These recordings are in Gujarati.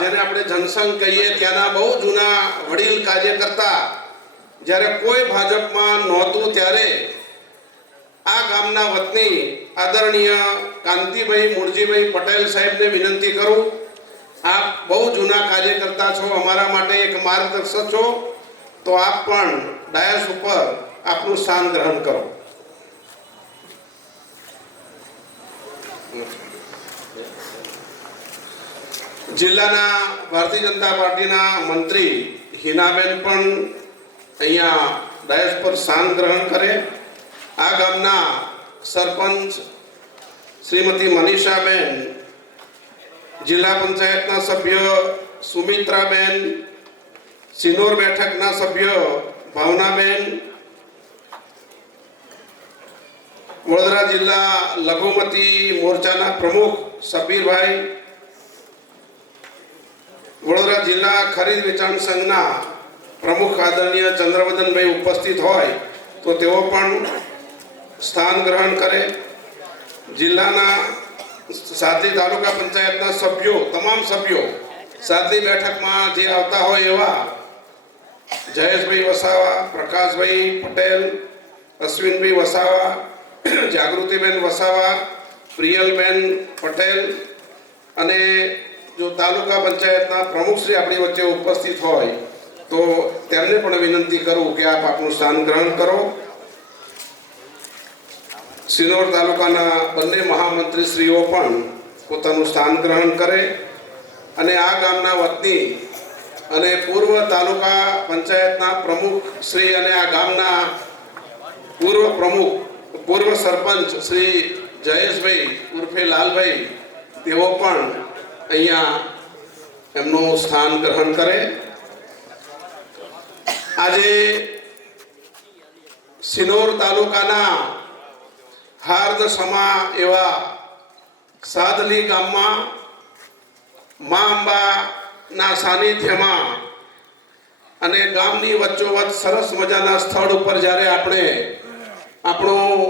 જેને આપણે જનસંઘ કહીએ ત્યાંના બહુ જૂના વડીલ કાર્યકર્તા જ્યારે કોઈ ભાજપમાં નહોતું ત્યારે આ ગામના વતની આદરણીય કાંતિભાઈ મૂળજીભાઈ પટેલ સાહેબને વિનંતી કરું, આપ બહુ જૂના કાર્યકર્તા છો, અમારા માટે એક માર્ગદર્શક છો, તો આપ પણ ડાયસ ઉપર આપનું સ્થાન ગ્રહણ કરો. જિલ્લાના ભારતીય જનતા પાર્ટીના મંત્રી હિનાબેન પણ અહીંયા ડાયસ પર સ્થાન ગ્રહણ કરે. આ ગામના સરપંચ શ્રીમતી મનીષાબેન, જિલ્લા પંચાયતના સભ્ય સુમિત્રાબેન, સિનોર બેઠકના સભ્ય ભાવનાબેન, વડોદરા જિલ્લા લઘુમતી મોરચાના પ્રમુખ સબીરભાઈ, વડોદરા જિલ્લા ખરીદ વેચાણ સંઘના પ્રમુખ આદરણીય ચંદ્રવદનભાઈ ઉપસ્થિત હોય તો તેઓ પણ સ્થાન ગ્રહણ કરે. જિલ્લાના સાદલી તાલુકા પંચાયતના સભ્યો, તમામ સભ્યો સાદલી બેઠકમાં જે આવતા હોય એવા જયેશભાઈ વસાવા, પ્રકાશભાઈ પટેલ, અશ્વિનભાઈ વસાવા, જાગૃતિબેન વસાવા, પ્રિયલબેન પટેલ અને જો તાલુકા પંચાયતના પ્રમુખશ્રી આપણી વચ્ચે ઉપસ્થિત હોય તો તેમને પણ વિનંતી કરું કે આપ આપનું સ્થાન ગ્રહણ કરો. સિનોર તાલુકાના બંને મહામંત્રીશ્રીઓ પણ પોતાનું સ્થાન ગ્રહણ કરે અને આ ગામના વતની અને પૂર્વ તાલુકા પંચાયતના પ્રમુખ શ્રી અને આ ગામના પૂર્વ સરપંચ શ્રી જયેશભાઈ ઉર્ફે લાલભાઈ તેઓ પણ અહીંયા એમનું સ્થાન ગ્રહણ કરે. આજે સિનોર તાલુકાના હાર્દ સમા એવા સાદલી ગામમાં મા અંબાના સાનિધ્યમાં અને ગામની વચ્ચોવચ્ચ સરસ મજાના સ્થળ ઉપર જ્યારે આપણે આપણું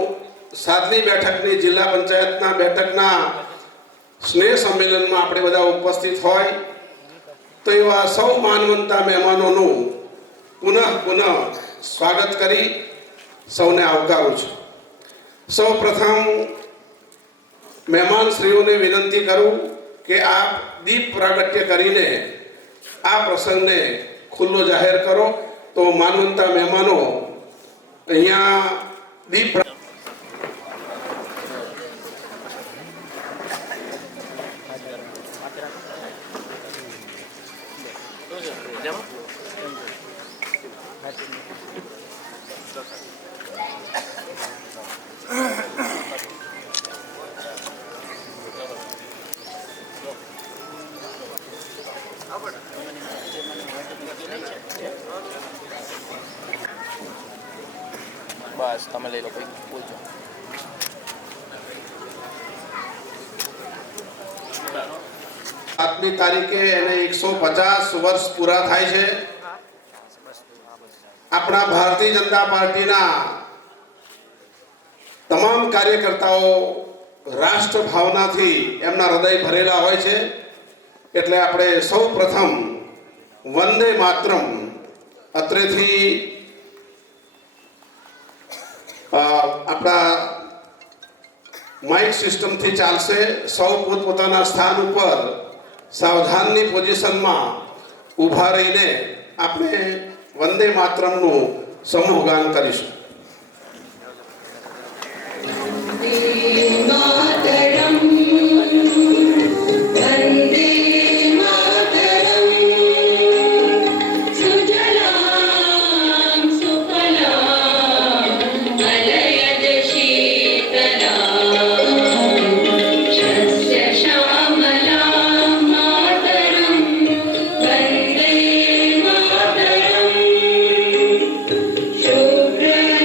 સાદલી બેઠકની જિલ્લા પંચાયતના બેઠકના સ્નેહ સંમેલનમાં આપણે બધા ઉપસ્થિત હોય તો એવા સૌ માનવંતા મહેમાનોનું પુનઃ સ્વાગત કરી સૌને આવકારું છું. સૌ પ્રથમ મહેમાનશ્રીઓને વિનંતી કરું કે આપ દીપ પ્રાગટ્ય કરીને આ પ્રસંગને ખુલ્લો જાહેર કરો. તો માનવંતા મહેમાનો અહીંયા દીપ બસ તમે લઈ લો, કંઈ બોલજો. 7મી તારીખે એને 150 વર્ષ પૂરા થાય છે. આપણા ભારતીય જનતા પાર્ટીના તમામ કાર્યકર્તાઓ રાષ્ટ્ર ભાવનાથી એમના હૃદય ભરેલા હોય છે. એટલે આપણે સૌ પ્રથમ વંદે માતરમ અત્રેથી આપણા માઇક સિસ્ટમથી ચાલશે. સૌ પોતપોતાના સ્થાન ઉપર સાવધાનની પોઝિશનમાં ઊભા રહીને આપણે વંદે માતરમનું સમૂહ ગાન કરીશું. Shubhra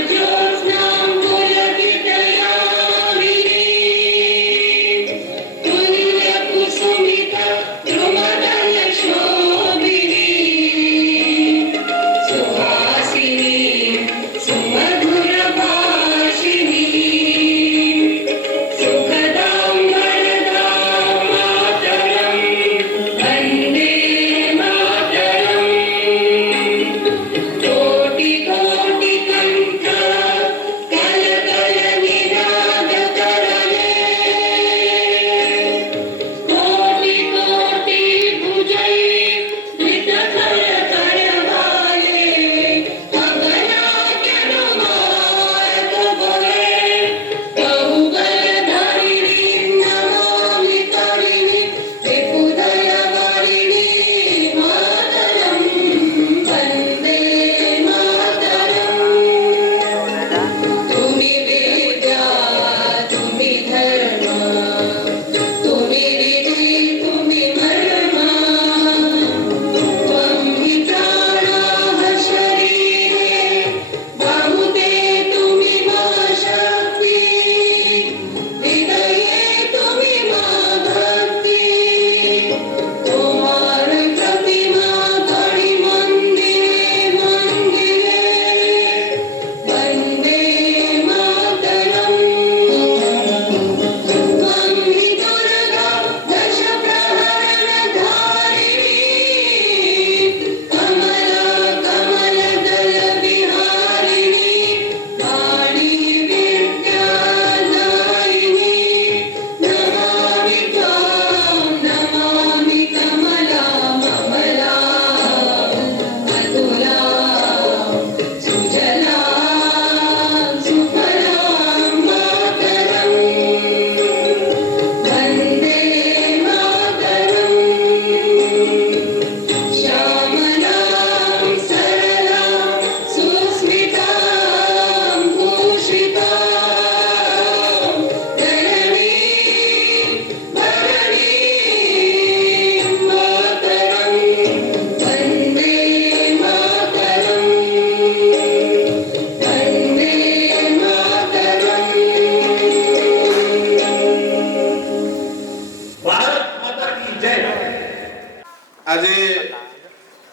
આજે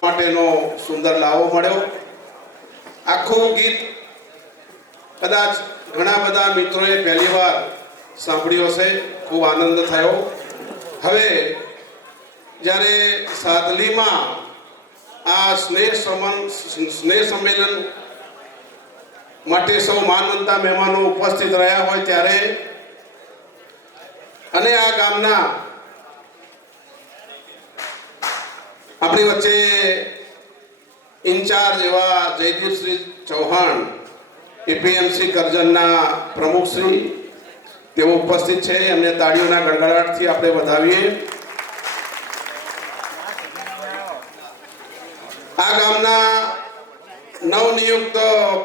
માટેનો સુંદર લાવો મળ્યો. આખું ગીત કદાચ ઘણા બધા મિત્રોએ પહેલીવાર સાંભળ્યું હશે. ખૂબ આનંદ થયો. હવે જ્યારે સાદલીમાં આ સ્નેહ સંમેલન માટે સૌ માનવંતા મહેમાનો ઉપસ્થિત રહ્યા હોય ત્યારે અને આ ગામના આપણી વચ્ચે ઇન્ચાર્જ એવા જયદીપશ્રી ચૌહાણ એપીએમસી કરજણના પ્રમુખશ્રી તેઓ ઉપસ્થિત છે. એમને તાળીઓના ગડગડાટથી આપણે વધાવીએ. આ ગામના નવનિયુક્ત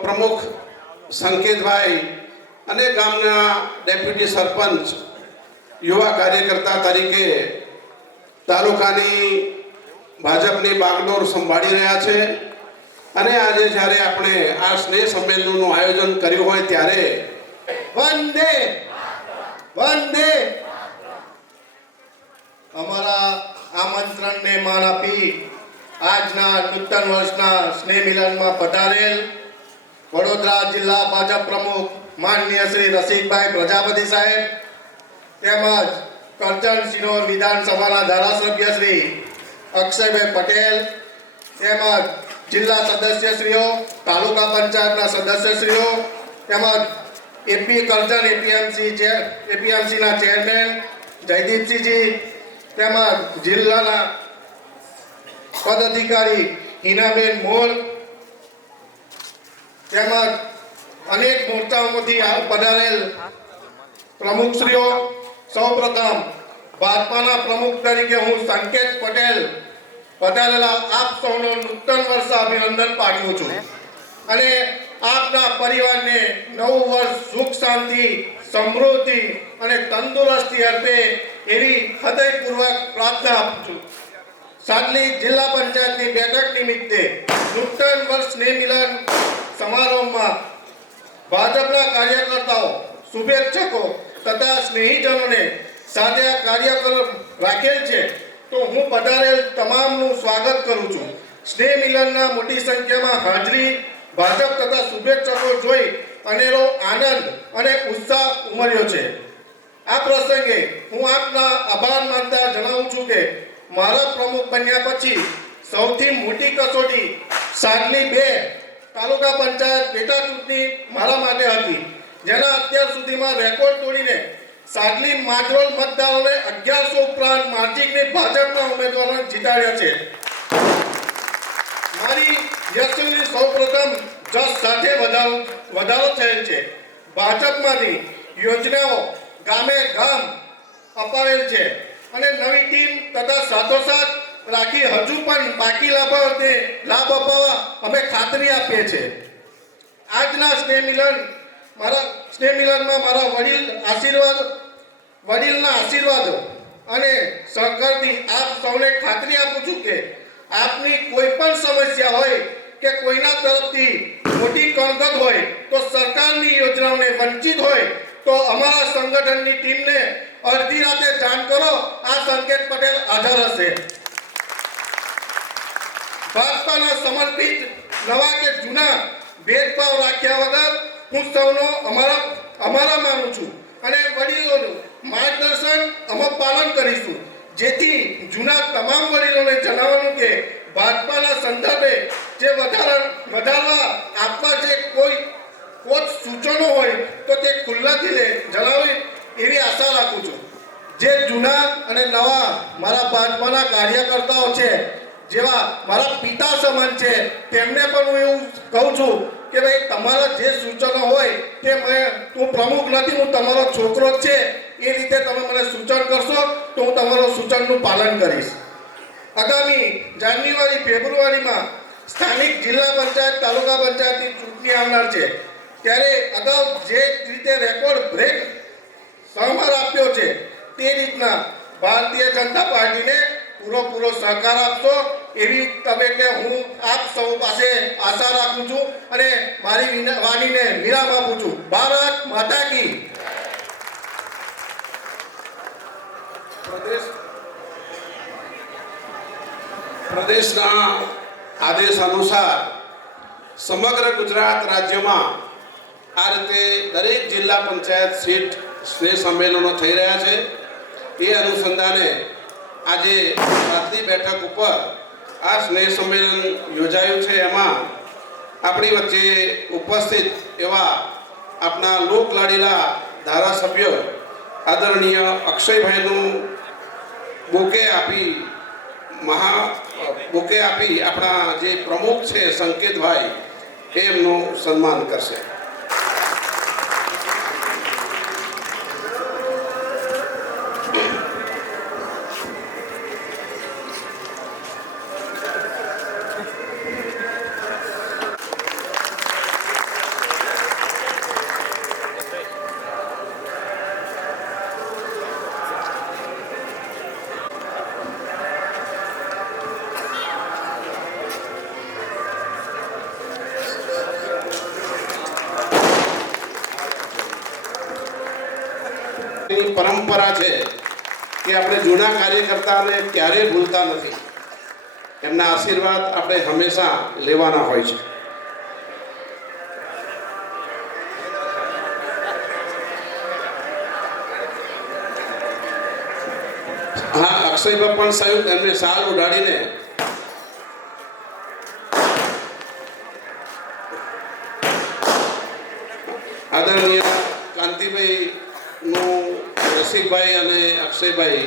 પ્રમુખ સંકેતભાઈ અને ગામના ડેપ્યુટી સરપંચ યુવા કાર્યકર્તા તરીકે તાલુકાની ભાજપની બાગડોર સંભાળી રહ્યા છે. અને આજે જ્યારે આપણે આ સ્નેહ સંમેલનનું આયોજન કર્યું હોય ત્યારે વંદે વંદે અમારા આમંત્રણને માન આપી આજના નૂતન વર્ષના સ્નેહ મિલનમાં પધારેલ વડોદરા જિલ્લા ભાજપ પ્રમુખ માનનીય શ્રી રસિકભાઈ પ્રજાપતિ સાહેબ તેમજ કરજણ સિનોર વિધાનસભાના ધારાસભ્ય શ્રી અક્ષયભાઈ પટેલ તેમજ જિલ્લા સદસ્યશ્રીઓ, તાલુકા પંચાયતના સદસ્યશ્રીઓ તેમજ કરજણ એપીએમસીના ચેરમેન જયદીપસિંહજી તેમજ જિલ્લાના પદાધિકારી હિનાબેન મોલ તેમજ અનેક મોરચાઓમાંથી પધારેલ પ્રમુખશ્રીઓ, સૌપ્રથમ ભાજપાના પ્રમુખ તરીકે હું સંકેત પટેલ પધારેલા આપ સૌનો નૂતન વર્ષ અભિનંદન પાઠવું છું અને આપના પરિવારને નવું વર્ષ સુખ શાંતિ સમૃદ્ધિ અને તંદુરસ્તી અર્પે એવી હૃદયપૂર્વક પ્રાર્થના આપું છું. સાદલી જિલ્લા પંચાયતની બેઠક નિમિત્તે નૂતન વર્ષ સ્નેહ મિલન સમારોહમાં ભાજપના કાર્યકર્તાઓ, શુભેચ્છકો તથા સ્નેહીજનોને સાથે કાર્યક્રમ રાખેલ છે તો હું પધારેલ તમામનું સ્વાગત કરું છું. સ્નેહ મિલનના મોટી સંખ્યામાં હાજરી ભાજપ તથા શુભેચ્છકો જોઈ અનેરો આનંદ અને ઉત્સાહ ઉમર્યો છે. આ પ્રસંગે હું આપના આભાર માનતા જણાવું છું કે મારા પ્રમુખ બન્યા પછી સૌથી મોટી કસોટી સાદલી 2 તાલુકા પંચાયત પેટા ચૂંટણી મારા માટે હતી, જેના અત્યાર સુધીમાં રેકોર્ડ તોડીને સાદલી માજરોલ મતદારોને 1100 ઉપરાંત માર્જિનની ભાજપના ઉમેદવારોને જીતાડ્યા છે. મારી યશસ્વી સૌપ્રથમ જસ સાથે વધારો થયેલ છે. ભાજપમાંથી યોજનાઓ ગામે ગામ અપાવેલ છે અને નવી ટીમ તથા સાથોસાથ રાખી હજુ પણ બાકી લાભાર્થીને લાભ અપાવવા અમે ખાતરી આપીએ છીએ. આજના સ્નેહ મિલનમાં મારા વડીલના આશીર્વાદ અને સહકારથી આપ સૌને ખાતરી આપું છું કે આપની કોઈ પણ સમસ્યા હોય કે કોઈના તરફથી મોટી કણગત હોય તો સરકારની યોજનાઓને વંચિત હોય તો અમારા સંગઠનની ટીમને અડધી રાતે જાણ કરો. આ સંકેત પટેલ હાજર હશે. ભાજપાના સમર્પિત નવા કે જૂના ભેદભાવ રાખ્યા વગર હું સૌનો અમારા માનું છું અને વડીલોનું માર્ગદર્શન અમે પાલન કરીશું. જેથી જૂના તમામ વડીલોને જણાવવાનું કે ભાજપાના સંદર્ભે જે વધારવા આપવા જે કોઈ સૂચનો હોય તો તે ખુલ્લા દિલે જણાવી એવી આશા રાખું છું. જે જૂના અને નવા મારા ભાજપાના કાર્યકર્તાઓ છે, જેવા મારા પિતા સમાન છે, તેમને પણ હું એવું કહું છું કે ભાઈ તમારા જે સૂચનો હોય તે હું પ્રમુખ નથી, હું તમારો છોકરો જ છે, એ રીતે તમે મને સૂચન કરશો તો હું તમારો સૂચનનું પાલન કરીશ. આગામી જાન્યુઆરી ફેબ્રુઆરીમાં સ્થાનિક જિલ્લા પંચાયત તાલુકા પંચાયતની ચૂંટણી આવનાર છે, ત્યારે અગાઉ જે રીતે રેકોર્ડ બ્રેક સહકાર આપ્યો છે તે રીતના ભારતીય જનતા પાર્ટીને પૂરો સહકાર આપશો એવી તબક્કે હું આપ સૌ પાસે આશા રાખું છું અને મારી વાણીને વિરામ આપું છું. ભારત માતા કી. પ્રદેશના આદેશ અનુસાર સમગ્ર ગુજરાત રાજ્યમાં આ રીતે દરેક જિલ્લા પંચાયત સીટ સ્નેહ સંમેલનો થઈ રહ્યા છે. એ અનુસંધાને આજે સાતમી બેઠક ઉપર આ સ્નેહ સંમેલન યોજાયું છે. એમાં આપણી વચ્ચે ઉપસ્થિત એવા આપણા લોકલાડીલા ધારાસભ્ય આદરણીય અક્ષયભાઈનું બુકે આપી આપણા જે પ્રમુખ છે સંકેતભાઈ એમનું સન્માન કરશે. પરંપરા છે કે આપણે જૂના કાર્યકર્તાને ક્યારેય ભૂલતા નથી. એમના આશીર્વાદ આપણે હંમેશા લેવાના હોય છે. હા, અક્ષયભાઈ પણ સંયુક્ત એમને શાલ ઉડાડીને આદરણીય કાંતિભાઈ નું રસિકભાઈ અને અક્ષયભાઈ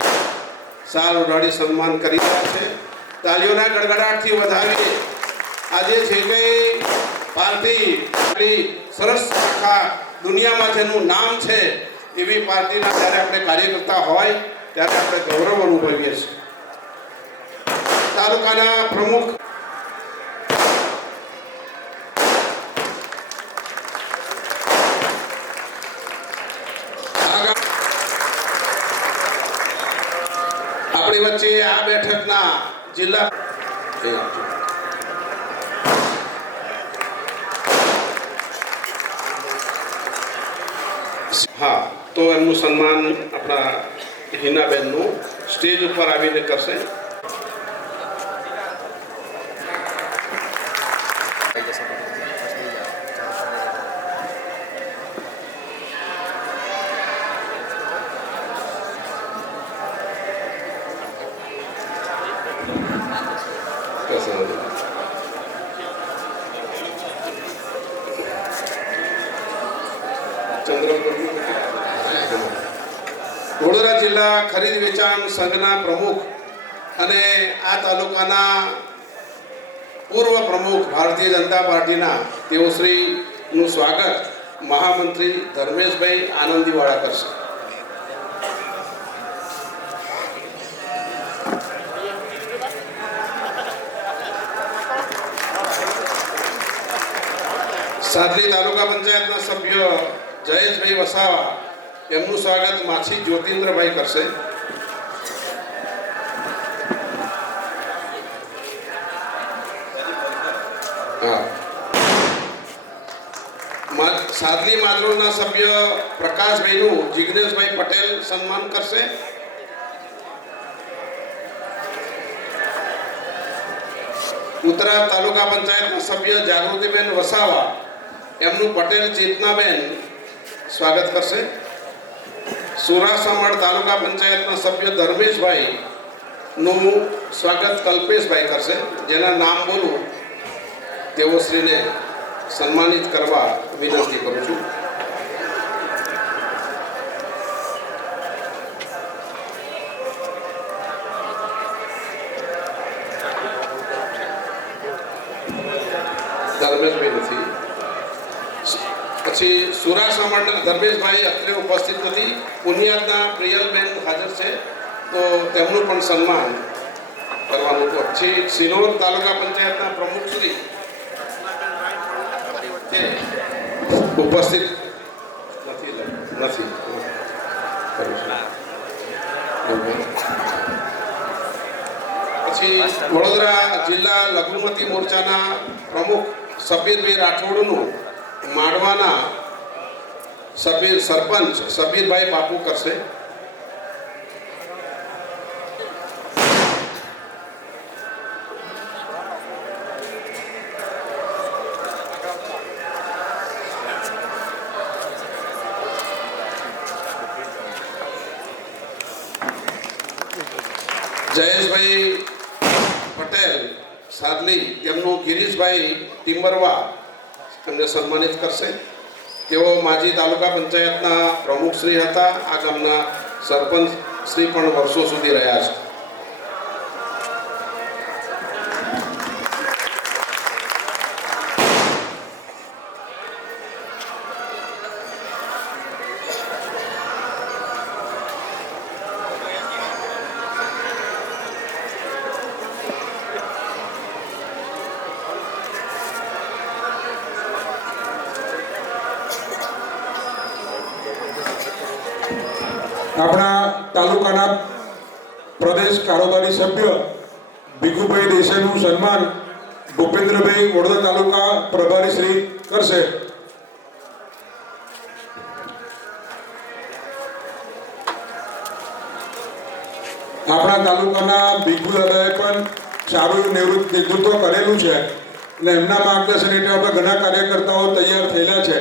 શાલ ઉડાડી સન્માન કરી રહ્યા છે. તાલીઓના ગડગડાટથી વધાવીએ. આજે જે કંઈ પાર્ટી સરસ આખા દુનિયામાં જેનું નામ છે એવી પાર્ટીના જ્યારે આપણે કાર્યકર્તા હોય ત્યારે આપણે ગૌરવ અનુભવીએ છીએ. તાલુકાના પ્રમુખ આપણી વચ્ચે આ બેઠકના જિલ્લા હા, તો એમનું સન્માન આપણા હિનાબેનનું સ્ટેજ ઉપર આવીને કરશે. વડોદરા જિલ્લા ખરીદ વેચાણ સંઘના પ્રમુખ અને આ તાલુકાના પૂર્વ પ્રમુખ ભારતીય જનતા પાર્ટીના તેઓશ્રીનું સ્વાગત મહામંત્રી ધર્મેશભાઈ આનંદીવાળા કરશે. સાદલી તાલુકા પંચાયતના સભ્ય જયેશભાઈ વસાવા એમનું સ્વાગત માછી જ્યોતિન્દ્રભાઈ કરશે. સાદલી માદરોના સભ્ય પ્રકાશભાઈનું જિગ્નેશભાઈ પટેલ સન્માન કરશે. ઉત્તરા તાલુકા પંચાયતના સભ્ય જાગૃતિબેન વસાવા એમનું પટેલ ચેતનાબેન સ્વાગત કરશે. સુરાસમણ તાલુકા પંચાયતના સભ્ય ધર્મેશભાઈ નું સ્વાગત કલ્પેશભાઈ કરશે. જેના નામ બોલું તેઓ શ્રીને સન્માનિત કરવા વિનંતી કરું છું. ધર્મેશભાઈ નથી. પછી સુરાસમણના ધર્મેશભાઈ અત્રે ઉપસ્થિત નથી. પુનિયાદના પ્રિયલબેન હાજર છે તો તેમનું પણ સન્માન કરવાનું. પછી સિનોર તાલુકા પંચાયતના પ્રમુખ શ્રી ઉપસ્થિત નથી. પછી વડોદરા જિલ્લા લઘુમતી મોરચાના પ્રમુખ સબીરભાઈ રાઠોડનું માળવાના સરપંચ સબીરભાઈ બાપુ કરશે. જયેશભાઈ પટેલ સાદલી તેમનું ગિરીશભાઈ ટિમ્બરવા એમને સન્માનિત કરશે. તેઓ માજી તાલુકા પંચાયતના પ્રમુખ શ્રી હતા. આ ગામના સરપંચ શ્રી પણ વર્ષો સુધી રહ્યા છે. આપણા તાલુકાના પ્રદેશ કારોબારી સભ્ય ભીખુભાઈ દેસાઈનું સન્માન ભૂપેન્દ્રભાઈ વડોદરા તાલુકા પ્રભારી શ્રી કરશે. આપણા તાલુકાના ભીખુ દાદાએ પણ સારું નેતૃત્વ કરેલું છે એટલે એમના માર્ગદર્શન હેઠળ આપણે ઘણા કાર્યકર્તાઓ તૈયાર થયેલા છે.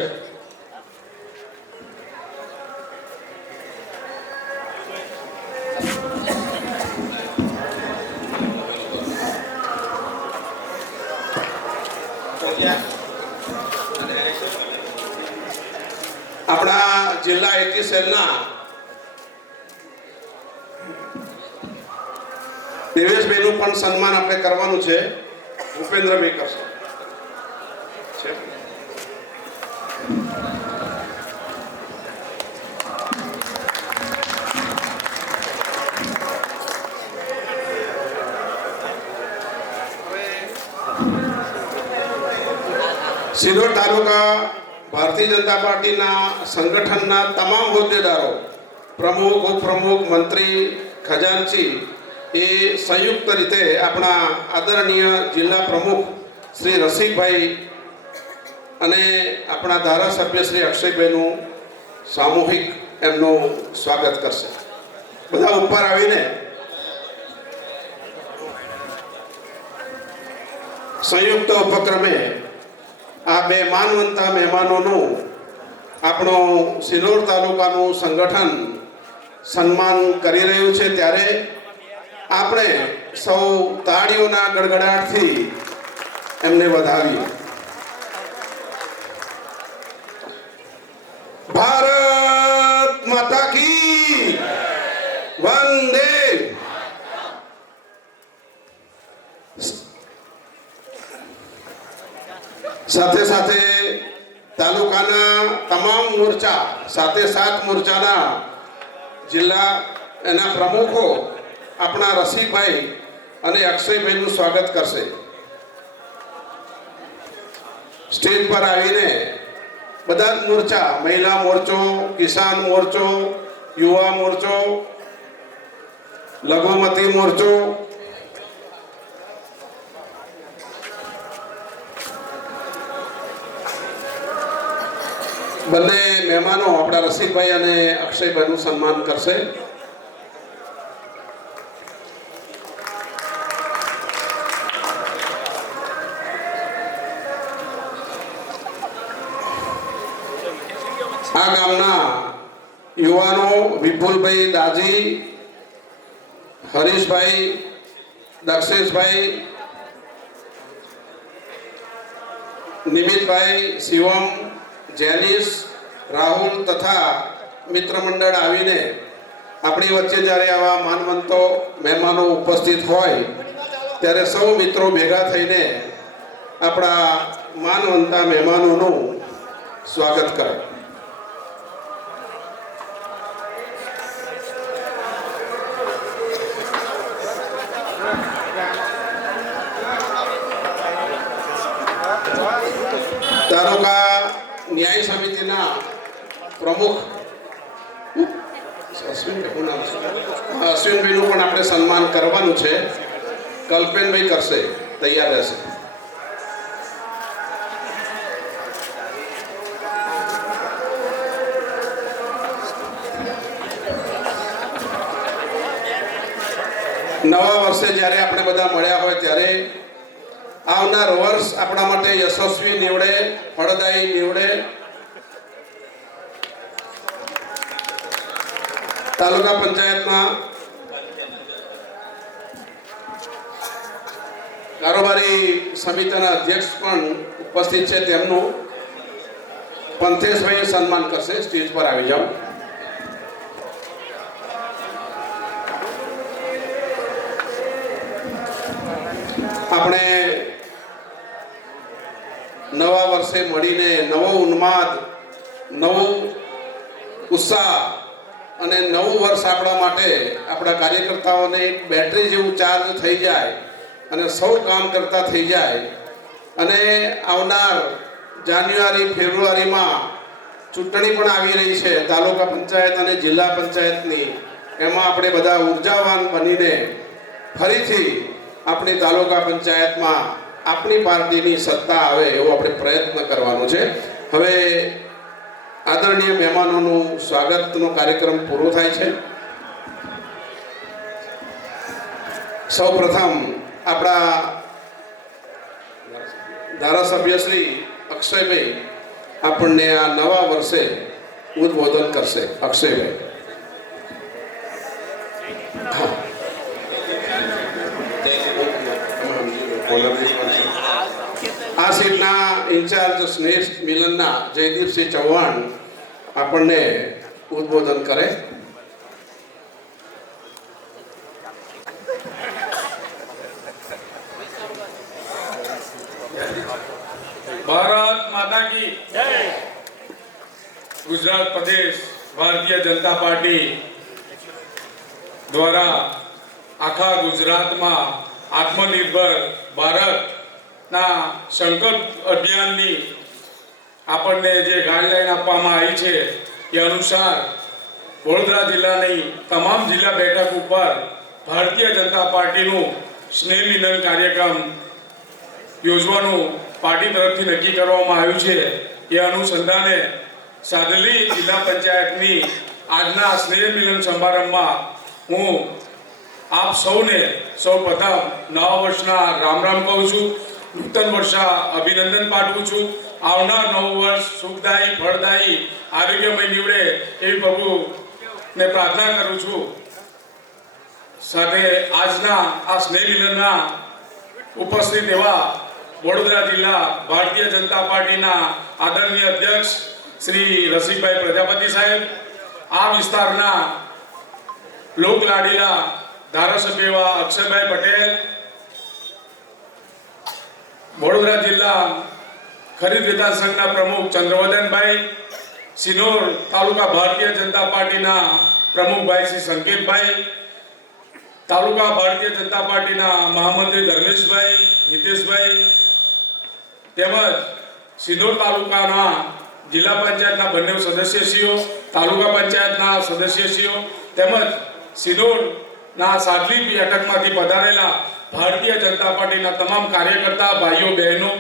આપણા જિલ્લા એટી સેલના દેવેશભાઈનું પણ સન્માન આપણે કરવાનું છે. ભૂપેન્દ્રભાઈ કરશે. સિનોર તાલુકા ભારતીય જનતા પાર્ટીના સંગઠનના તમામ હોદ્દેદારો, પ્રમુખ, ઉપપ્રમુખ, મંત્રી, ખજાનચી એ સંયુક્ત રીતે આપણા આદરણીય જિલ્લા પ્રમુખ શ્રી રસિકભાઈ અને આપણા ધારાસભ્ય શ્રી અક્ષયભાઈનું સામૂહિક એમનું સ્વાગત કરશે. બધા ઉપર આવીને સંયુક્ત ઉપક્રમે આ બે માનવંતા મહેમાનોનું આપણું સિનોર તાલુકાનું સંગઠન સન્માન કરી રહ્યું છે. ત્યારે આપણે સૌ તાળીઓના ગડગડાટથી એમને વધાવીએ. ભારત માતા કી વંદે. સાથે સાથે તાલુકાના તમામ મોરચા, સાથે 7 મોરચાના જિલ્લા એના પ્રમુખો આપણા રસિકભાઈ અને અક્ષયભાઈનું સ્વાગત કરશે. સ્ટેજ પર આવીને બધા જ મોરચા, મહિલા મોરચો, કિસાન મોરચો, યુવા મોરચો, લઘુમતી મોરચો, બંને મહેમાનો આપણા રસિકભાઈ અને અક્ષયભાઈનું સન્માન કરશે. આ ગામના યુવાનો વિપુલભાઈ દાજી, હરીશભાઈ, દક્ષેશભાઈ, નિમિતભાઈ, શિવમ, જેનિસ, રાહુલ તથા મિત્ર મંડળ આવીને આપણી વચ્ચે જ્યારે આવા માનવંતો મહેમાનો ઉપસ્થિત હોય ત્યારે સૌ મિત્રો ભેગા થઈને આપણા માનવંતા મહેમાનોનું સ્વાગત કરે. તાલુકા ન્યાય સમિતિના પ્રમુખ અશ્વિનભાઈનું પણ આપણે સન્માન કરવાનું છે. કલ્પેનભાઈ કરશે, તૈયાર રહેશે. નવા વર્ષે જ્યારે આપણે બધા મળ્યા હોય ત્યારે આવનાર વર્ષ આપણા માટે યશસ્વી નીવડે, ફળદાયી નીવડે. તાલુકા પંચાયતમાં કારોબારી સમિતિના અધ્યક્ષ પણ ઉપસ્થિત છે, તેમનું પંથેશભાઈ સન્માન કરશે. સ્ટેજ પર આવી જાઓ. આપણે નવા વર્ષે મળીને નવો ઉન્માદ, નવો ઉત્સાહ અને નવું વર્ષ આપણા માટે, આપણા કાર્યકર્તાઓને એક બેટરી જેવું ચાર્જ થઈ જાય અને સૌ કામ કરતા થઈ જાય અને આવનાર જાન્યુઆરી ફેબ્રુઆરીમાં ચૂંટણી પણ આવી રહી છે તાલુકા પંચાયત અને જિલ્લા પંચાયતની. એમાં આપણે બધા ઉર્જાવાન બનીને ફરીથી આપણી તાલુકા પંચાયતમાં આપણી પાર્ટીની સત્તા આવે એવો આપણે પ્રયત્ન કરવાનો છે. હવે આદરણીય મહેમાનોનું સ્વાગતનો કાર્યક્રમ પૂરો થાય છે. સૌ પ્રથમ આપણા ધારાસભ્ય શ્રી અક્ષયભાઈ આપણને આ નવા વર્ષે ઉદ્બોધન કરશે. અક્ષયભાઈ. આ સીટના ઇન્ચાર્જ સ્નેહ મિલનના જયદીપસિંહ ચૌહાણ આપણને ઉદ્બોધન કરે. ભારત માતા કી જય. ગુજરાત પ્રદેશ ભારતીય જનતા પાર્ટી દ્વારા આખા ગુજરાતમાં આત્મનિર્ભર ભારતના સંકલ્પ અભિયાનની આપણને જે ગાઈડલાઈન આપવામાં આવી છે એ અનુસાર વડોદરા જિલ્લાની તમામ જિલ્લા બેઠક ઉપર ભારતીય જનતા પાર્ટીનું સ્નેહ મિલન કાર્યક્રમ યોજવાનું પાર્ટી તરફથી નક્કી કરવામાં આવ્યું છે. એ અનુસંધાને સાદલી જિલ્લા પંચાયતની આજના સ્નેહ મિલન સમારંભમાં હું આપ સૌને સૌપ્રથમ નવા વર્ષના રામ રામ કહું છું. નૂતન વર્ષા અભિનંદન પાઠવું છું. આવનાર નવું વર્ષ સુખદાયી, ફળદાયી, આરોગ્યમય નીવડે એવી પ્રભુને પ્રાર્થના કરું છું. સાથે આજના આ સ્નેહ મિલનના ઉપસ્થિત એવા વડોદરા જિલ્લા ભારતીય જનતા પાર્ટીના આદરણીય અધ્યક્ષ શ્રી રસિકભાઈ પ્રજાપતિ સાહેબ, આ વિસ્તારના લોકલાડીલા ધારાસભ્ય એવા અક્ષયભાઈ પટેલ, વડોદરા જિલ્લા ખરીદ વેચાણ સંઘના પ્રમુખ ચંદ્રવદનભાઈ, સિનોર તાલુકા ભારતીય જનતા પાર્ટીના પ્રમુખભાઈ શ્રી સંકેતભાઈ, તાલુકા ભારતીય જનતા પાર્ટીના મહામંત્રી ધર્મેશભાઈ, હિતેશભાઈ, તેમજ સિનોર તાલુકાના જિલ્લા પંચાયતના બંને સદસ્યશ્રીઓ, તાલુકા પંચાયતના સદસ્યશ્રીઓ, તેમજ સિનોરના સાદલી બેઠકમાંથી પધારેલા ભારતીય જનતા પાર્ટીના તમામ કાર્યકર્તા ભાઈઓ બહેનો,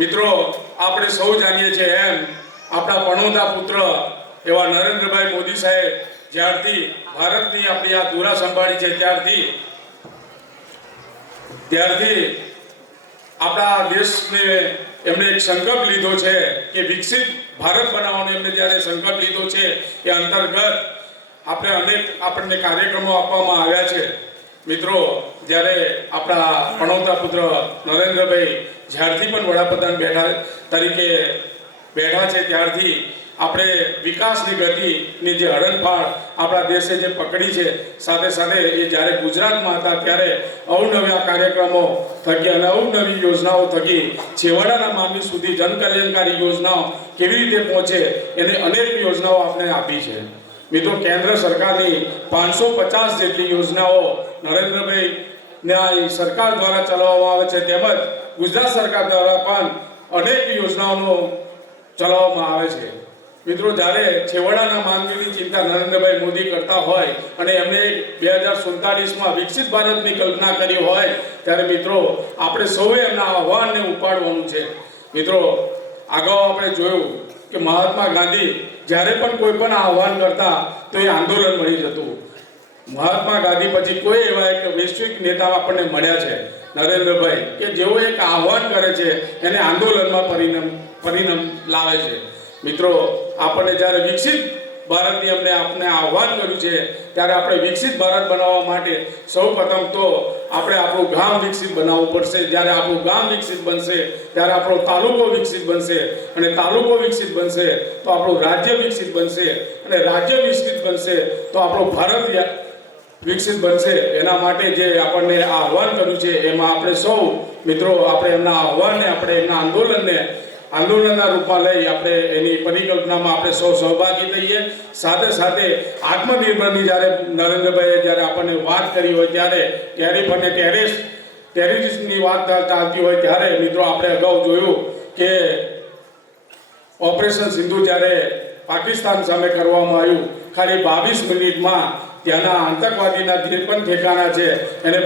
મિત્રો, આપણે સૌ જાણીએ છીએ એમ આપણા પણોતા પુત્ર એવા નરેન્દ્રભાઈ મોદી સાહેબ જ્યારથી ભારતની આપણી આ ધુરા સંભાળી છે ત્યારથી આપણા દેશને એમણે એક સંકલ્પ લીધો છે કે વિકસિત ભારત બનાવવાનો એમણે જ્યારે સંકલ્પ લીધો છે એ અંતર્ગત આપણને કાર્યક્રમો આપવામાં આવ્યા છે. મિત્રો, જ્યારે આપણા પણોતા પુત્ર નરેન્દ્રભાઈ જ્યારથી પણ વડાપ્રધાન તરીકે બેઠા છે ત્યારથી આપણે વિકાસની ગતિની જે હરણફાળ આપણા દેશે જે પકડી છે, સાથે સાથે એ જ્યારે ગુજરાતમાં હતા ત્યારે અવનવા કાર્યક્રમો થકી અને અવનવી યોજનાઓ થકી છેવાડાના માનવી સુધી જનકલ્યાણકારી યોજનાઓ કેવી રીતે પહોંચે એને અનેક યોજનાઓ આપણે આપી છે. મિત્રો, કેન્દ્ર સરકારની 550 જેટલી યોજનાઓ નરેન્દ્રભાઈ સરકાર દ્વારા ચલાવવામાં આવે છે, તેમજ ગુજરાત સરકાર દ્વારા પણ અનેક યોજનાઓનો ચલાવવામાં આવે છે. મિત્રો, જ્યારે છેવાડાના માનવીની ચિંતા નરેન્દ્રભાઈ મોદી કરતા હોય અને એમણે 2047માં વિકસિત ભારતની કલ્પના કરી હોય ત્યારે મિત્રો આપણે સૌએ એમના આહ્વાનને ઉપાડવાનું છે. મિત્રો, અગાઉ આપણે જોયું કે મહાત્મા ગાંધી જ્યારે પણ કોઈ પણ આહ્વાન કરતા તો એ આંદોલન બની જતું. મહાત્મા ગાંધી પછી કોઈ એવા એક વૈશ્વિક નેતા આપણને મળ્યા છે નરેન્દ્રભાઈ કે જેઓ એક આહ્વાન કરે છે એને આંદોલનમાં પરિણામ લાવે છે. મિત્રો, આપણને જ્યારે વિકસિત ભારતની આપણે આહ્વાન કર્યું છે ત્યારે આપણે વિકસિત ભારત બનાવવા માટે સૌપ્રથમ તો આપણે આપણું ગામ વિકસિત બનાવવું પડશે. જ્યારે આપણું ગામ વિકસિત બનશે ત્યારે આપણો તાલુકો વિકસિત બનશે, અને તાલુકો વિકસિત બનશે તો આપણું રાજ્ય વિકસિત બનશે, અને રાજ્ય વિકસિત બનશે તો આપણો ભારત વિકસિત બનશે. એના માટે જે આપણને આ આહવાન કર્યું છે એમાં આપણે સૌ મિત્રો આપણે એમના આહવાનને, આપણે એમના આંદોલનના રૂપમાં લઈ આપણે એની પરિકલ્પનામાં આપણે સૌ સહભાગી થઈએ. સાથે સાથે આત્મનિર્ભરની જ્યારે નરેન્દ્રભાઈએ જ્યારે આપણને વાત કરી હોય ત્યારે ટેરિફ અને ટેરરિસ્ટની વાત ચાલતી હોય ત્યારે મિત્રો આપણે અગાઉ જોયું કે ઓપરેશન સિંધુ જ્યારે પાકિસ્તાન સામે કરવામાં આવ્યું, ખાલી 22 મિનિટમાં ત્યાંના આતંકવાદીના જે પણ ઠેકાણા છે એને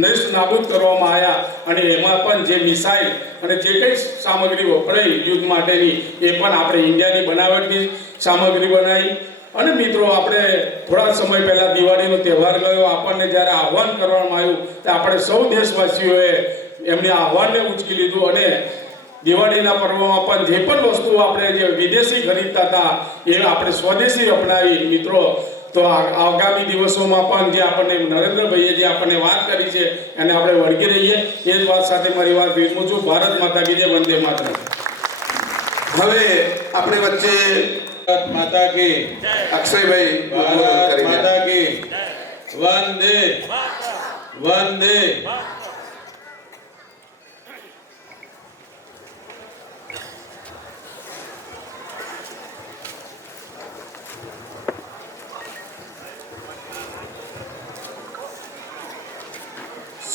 નષ્ટ નાબૂદ કરવામાં આવ્યા. અને એમાં પણ જે મિસાઇલ અને જે કંઈ સામગ્રી વપરાઈ યુદ્ધ માટેની એ પણ આપણે ઇન્ડિયાની બનાવટની સામગ્રી બનાવી. અને મિત્રો આપણે થોડા સમય પહેલાં દિવાળીનો તહેવાર ગયો, આપણને જ્યારે આહવાન કરવામાં આવ્યું તો આપણે સૌ દેશવાસીઓએ એમને આહવાનને ઉચકી લીધું, અને દિવાળીના પર્વમાં પણ જે પણ વસ્તુઓ આપણે જે વિદેશી ખરીદતા હતા એ આપણે સ્વદેશી અપનાવી. મિત્રો તો આગામી દિવસોમાં પણ જે આપણને નરેન્દ્રભાઈએ જે આપણને વાત કરી છે એને આપણે વળગી રહીએ. એ જ વાત સાથે મારી વાત વિરમું છું. ભારત માતા કી જય, વંદે માતરમ. હવે આપણી વચ્ચે ભારત માતા કી, અક્ષયભાઈ ઉદ્બોધન ભારત કરી રહ્યા. માતા કી, વંદે વંદે.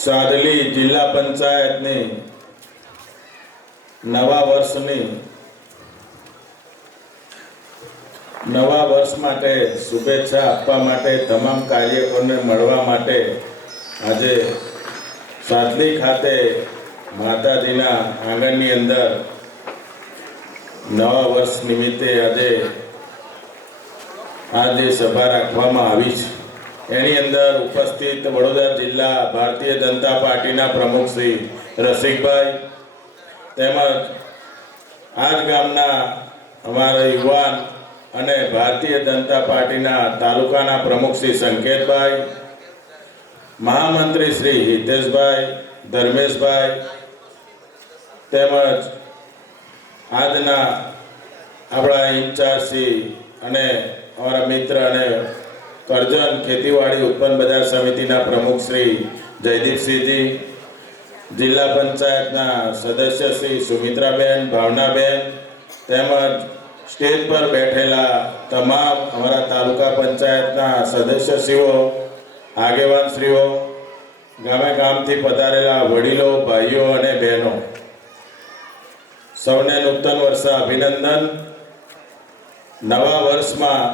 સાદલી જિલ્લા પંચાયતની નવા વર્ષ માટે શુભેચ્છા આપવા માટે તમામ કાર્યકરોને મળવા માટે આજે સાદલી ખાતે માતાજીના આંગણની અંદર નવા વર્ષ નિમિત્તે આજે સભા રાખવામાં આવી છે. એની અંદર ઉપસ્થિત વડોદરા જિલ્લા ભારતીય જનતા પાર્ટીના પ્રમુખ શ્રી રસિકભાઈ, તેમજ આ જ ગામના અમારા યુવાન અને ભારતીય જનતા પાર્ટીના તાલુકાના પ્રમુખ શ્રી સંકેતભાઈ, મહામંત્રી શ્રી હિતેશભાઈ, ધર્મેશભાઈ, તેમજ આજના આપણા ઇન્ચાર્જ શ્રી અને અમારા મિત્ર અને કરજણ ખેતીવાડી ઉત્પન્ન બજાર સમિતિના પ્રમુખ શ્રી જયદીપસિંહજી, જિલ્લા પંચાયતના સદસ્ય શ્રી સુમિત્રાબેન, ભાવનાબેન, તેમજ સ્ટેજ પર બેઠેલા તમામ અમારા તાલુકા પંચાયતના સદસ્યશ્રીઓ, આગેવાનશ્રીઓ, ગામે ગામથી પધારેલા વડીલો, ભાઈઓ અને બહેનો, સૌને નૂતન વર્ષ અભિનંદન. નવા વર્ષમાં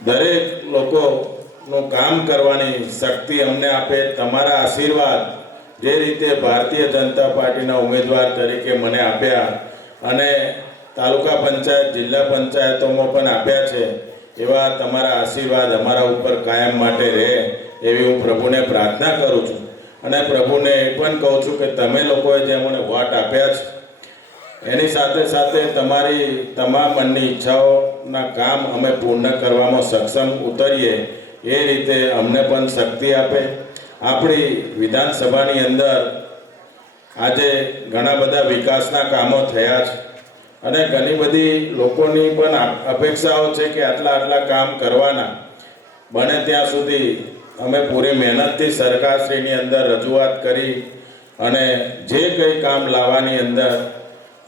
દરેક લોકોનું કામ કરવાની શક્તિ અમને આપે. તમારા આશીર્વાદ જે રીતે ભારતીય જનતા પાર્ટીના ઉમેદવાર તરીકે મને આપ્યા અને તાલુકા પંચાયત, જિલ્લા પંચાયતોમાં પણ આપ્યા છે, એવા તમારા આશીર્વાદ અમારા ઉપર કાયમ માટે રહે એવી હું પ્રભુને પ્રાર્થના કરું છું. અને પ્રભુને એ પણ કહું છું કે તમે લોકોએ જે મને વોટ આપ્યા છે એની સાથે સાથે તમારી તમામ મનની ઈચ્છાઓના કામ અમે પૂર્ણ કરવામાં સક્ષમ ઉતરીએ એ રીતે અમને પણ શક્તિ આપે. આપણી વિધાનસભાની અંદર આજે ઘણા બધા વિકાસના કામો થયા છે અને ઘણી બધી લોકોની પણ અપેક્ષાઓ છે કે આટલા કામ કરવાના. બને ત્યાં સુધી અમે પૂરી મહેનતથી સરકારશ્રીની અંદર રજૂઆત કરી અને જે કંઈ કામ લાવવાની અંદર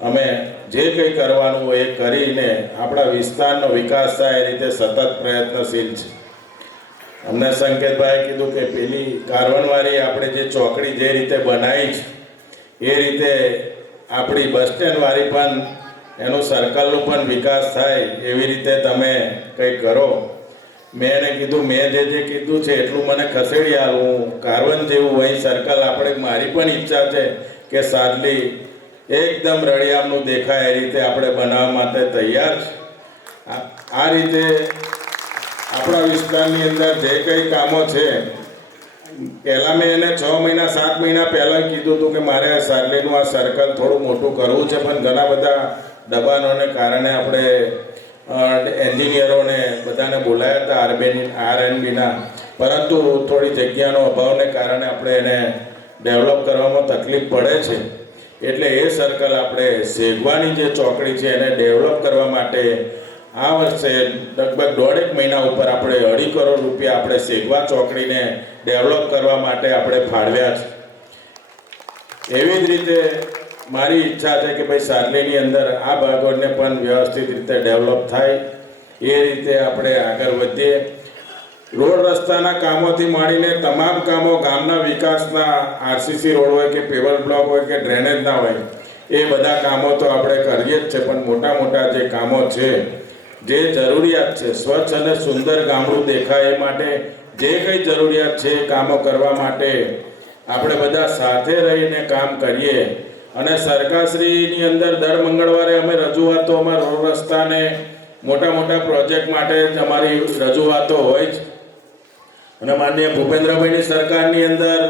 અમે જે કંઈ કરવાનું હોય એ કરીને આપણા વિસ્તારનો વિકાસ થાય એ રીતે સતત પ્રયત્નશીલ છે. અમને સંકેતભાઈએ કીધું કે પેલી કારવણવાળી આપણે જે ચોકડી જે રીતે બનાવી છે એ રીતે આપણી બસ સ્ટેન્ડવાળી પણ એનું સર્કલનું પણ વિકાસ થાય એવી રીતે તમે કંઈ કરો. મેં એને કીધું મેં જે કીધું છે એટલું મને ખસેડી આવું. કારવન જેવું વહી સર્કલ આપણે, મારી પણ ઈચ્છા છે કે સાદલી એકદમ રળિયામનું દેખાય એ રીતે આપણે બનાવવા માટે તૈયાર છે. આ રીતે આપણા વિસ્તારની અંદર જે કંઈ કામો છે, પહેલાં મેં એને 6 મહિના 7 મહિના પહેલાં કીધું હતું કે મારે સાદલીનું આ સર્કલ થોડું મોટું કરવું છે, પણ ઘણા બધા દબાણોને કારણે આપણે એન્જિનિયરોને બધાને બોલાયા હતા RNBના, પરંતુ થોડી જગ્યાનો અભાવને કારણે આપણે એને ડેવલપ કરવામાં તકલીફ પડે છે. એટલે એ સર્કલ આપણે સેગવાની જે ચોકડી છે એને ડેવલપ કરવા માટે આ વર્ષે લગભગ 1.5 મહિના ઉપર આપણે 2.5 કરોડ રૂપિયા આપણે સેગવા ચોકડીને ડેવલપ કરવા માટે આપણે ફાળવ્યા છે. એવી જ રીતે મારી ઈચ્છા છે કે ભાઈ સારલીની અંદર આ ભાગોને પણ વ્યવસ્થિત રીતે ડેવલપ થાય એ રીતે આપણે આગળ વધીએ. રોડ રસ્તાના કામોથી માંડીને તમામ કામો ગામના વિકાસના આરસીસી રોડ હોય કે પેવર બ્લોક હોય કે ડ્રેનેજના હોય એ બધા કામો તો આપણે કરીએ જ છે, પણ મોટા મોટા જે કામો છે જે જરૂરિયાત છે સ્વચ્છ અને સુંદર ગામડું દેખાય એ માટે જે કંઈ જરૂરિયાત છે એ કામો કરવા માટે આપણે બધા સાથે રહીને કામ કરીએ. અને સરકારશ્રીની અંદર દર મંગળવારે અમે રજૂઆતો અમારા રોડ રસ્તાને મોટા મોટા પ્રોજેક્ટ માટે જ અમારી રજૂઆતો હોય જ. અને માનનીય ભૂપેન્દ્રભાઈની સરકારની અંદર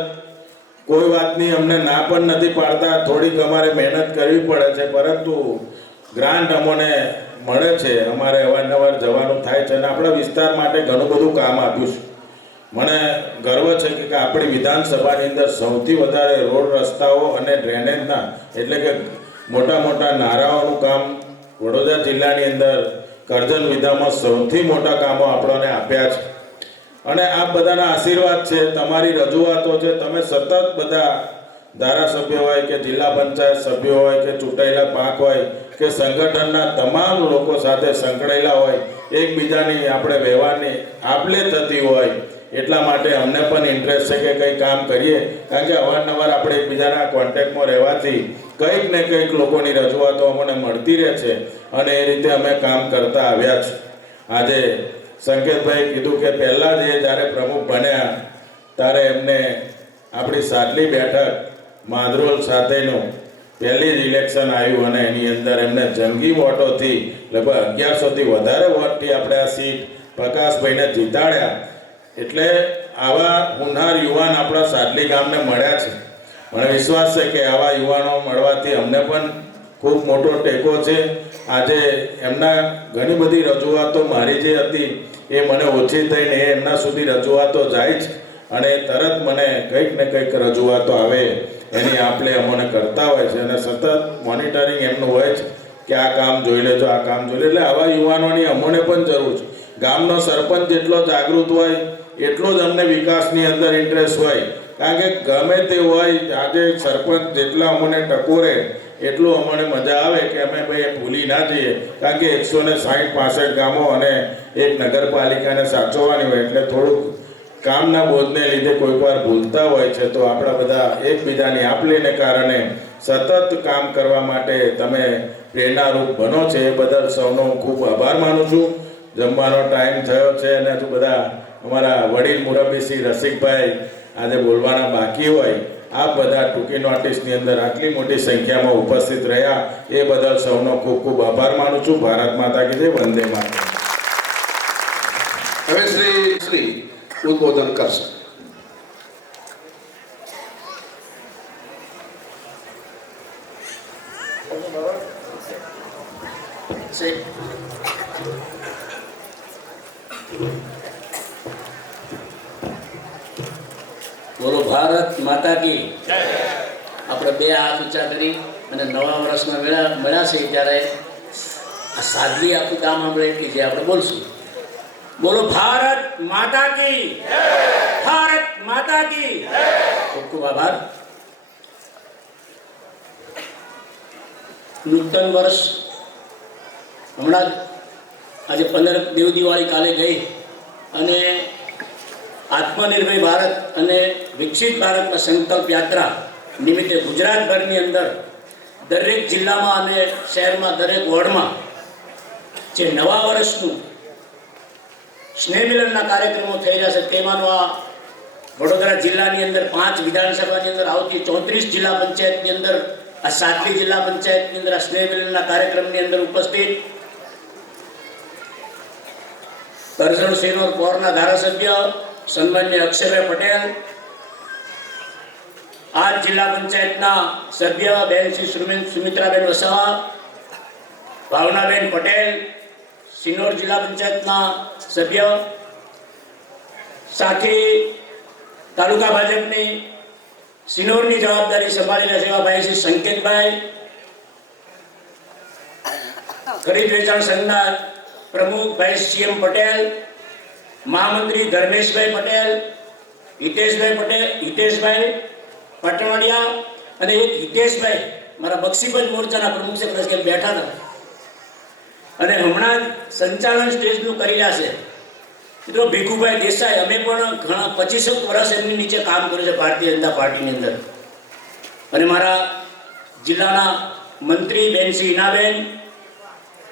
કોઈ વાતની અમને ના પણ નથી પાડતા. થોડીક અમારે મહેનત કરવી પડે છે, પરંતુ ગ્રાન્ટ અમને મળે છે. અમારે અવારનવાર જવાનું થાય છે અને આપણા વિસ્તાર માટે ઘણું બધું કામ આપ્યું છે. મને ગર્વ છે કે આપણી વિધાનસભાની અંદર સૌથી વધારે રોડ રસ્તાઓ અને ડ્રેનેજના એટલે કે મોટા મોટા નારાઓનું કામ વડોદરા જિલ્લાની અંદર કરજણ વિધામાં સૌથી મોટા કામો આપણને આપ્યા છે. અને આ બધાના આશીર્વાદ છે, તમારી રજૂઆતો છે. તમે સતત બધા ધારાસભ્યો હોય કે જિલ્લા પંચાયત સભ્યો હોય કે ચૂંટાયેલા પાંખ હોય કે સંગઠનના તમામ લોકો સાથે સંકળાયેલા હોય, એકબીજાની આપણે વ્યવહારની આપલે થતી હોય, એટલા માટે અમને પણ ઇન્ટરેસ્ટ છે કે કંઈ કામ કરીએ. કારણ કે અવારનવાર આપણે એકબીજાના કોન્ટેક્ટમાં રહેવાથી કંઈક ને કંઈક લોકોની રજૂઆતો અમને મળતી રહે છે અને એ રીતે અમે કામ કરતા આવ્યા છે. આજે સંકેતભાઈ કીધું કે પહેલાં જ જ્યારે પ્રમુખ બન્યા ત્યારે એમને આપણી સાટલી બેઠક માંદરોલ સાથેનું પહેલી જ ઇલેક્શન આવ્યું અને એની અંદર એમને જંગી વોટોથી લગભગ 1100થી વધારે વોટથી આપણે આ સીટ પ્રકાશભાઈને જીતાડ્યા. એટલે આવા હુનહાર યુવાન આપણા સાટલી ગામને મળ્યા છે. મને વિશ્વાસ છે કે આવા યુવાનો મળવાથી અમને પણ ખૂબ મોટો ટેકો છે. આજે એમના ઘણી બધી રજૂઆતો મારી જે હતી એ મને ઓછી થઈને એમના સુધી રજૂઆતો જાય છે અને તરત મને કંઈક ને કંઈક રજૂઆતો આવે એની આપણે અમને કરતા હોય છે અને સતત મોનિટરિંગ એમનું હોય છે કે આ કામ જોઈ લેજો, આ કામ જોઈ લે. એટલે આવા યુવાનોની અમને પણ જરૂર છે. ગામનો સરપંચ જેટલો જાગૃત હોય એટલો જ અમને વિકાસની અંદર ઇન્ટરેસ્ટ હોય. કારણ કે ગમે તે હોય, આજે સરપંચ જેટલા અમને ટકોરે એટલું અમને મજા આવે કે અમે ભાઈ ભૂલી ના જઈએ. કારણ કે 160-65 ગામો અને એક નગરપાલિકાને સાચવવાની હોય એટલે થોડુંક કામના બોજને લીધે કોઈક વાર ભૂલતા હોય છે. તો આપણા બધા એકબીજાની આપલેને કારણે સતત કામ કરવા માટે તમે પ્રેરણારૂપ બનો છે. એ બદલ સૌનો હું ખૂબ આભાર માનું છું. જમવાનો ટાઈમ થયો છે અને હજુ બધા અમારા વડીલ મુરબ્બી શ્રી રસિકભાઈ આજે બોલવાના બાકી હોય, આપ બધા ટૂંકી નોટિસની અંદર આટલી મોટી સંખ્યામાં ઉપસ્થિત રહ્યા એ બદલ સૌનો ખૂબ ખૂબ આભાર માનું છું. ભારત માતા કી જય, વંદે માતરમ. હવે શ્રી ઉદ્બોધન કરશે. બોલો ભારત માતા કી. આપણે બે હાથ ઊંચા કરી અને નવા વર્ષમાં મળ્યા છે ત્યારે આ સાદલી આખું ગામ સાંભળે એટલી જે આપણે બોલશું. બોલો ભારત માતા કી, ભારત માતા કી. ખૂબ ખૂબ આભાર. નૂતન વર્ષ હમણાં આજે 15 દેવ દિવાળી કાલે ગઈ અને આત્મનિર્ભર ભારત અને વિકસિત ભારતના સંકલ્પ યાત્રા નિમિત્તે ગુજરાતભરની અંદર દરેક જિલ્લામાં અને શહેરમાં દરેક વોર્ડમાં જે નવા વર્ષનું સ્નેહ મિલનના કાર્યક્રમો થઈ રહ્યા છે તેમાંનો આ વડોદરા જિલ્લાની અંદર 5 વિધાનસભાની અંદર આવતી 34 જિલ્લા પંચાયતની અંદર આ સાતલી જિલ્લા પંચાયતની અંદર આ સ્નેહ મિલનના કાર્યક્રમની અંદર ઉપસ્થિત કરજણ સિનોર કોરના ધારાસભ્ય સન્માનીય અક્ષયભાઈ પટેલ, આ જિલ્લા પંચાયતના સભ્ય બેન શ્રી સુમિત્રાબેન વસાવા, ભાવનાબેન પટેલ, સિનોર જિલ્લા પંચાયતના સભ્ય સાથે તાલુકા ભાજપની સિનોરની જવાબદારી સંભાળી રહ્યા એવા ભાઈ શ્રી સંકેતભાઈ, ખરીદ વેચાણ સંઘના પ્રમુખ ભાઈ સીએમ પટેલ, મહામંત્રી ધર્મેશભાઈ પટેલ, હિતેશભાઈ પટવાડિયા અને એક હિતેશભાઈ મારા બક્ષીપંચ મોરચાના પ્રમુખ છે, કદાચ કે બેઠા હતા અને હમણાં જ સંચાલન સ્ટેજનું કરી રહ્યા છે મિત્રો ભીખુભાઈ દેસાઈ. અમે પણ ઘણા 25 વર્ષ એમની નીચે કામ કર્યું છે ભારતીય જનતા પાર્ટીની અંદર. અને મારા જિલ્લાના મંત્રી બેન શ્રી ઈનાબેન,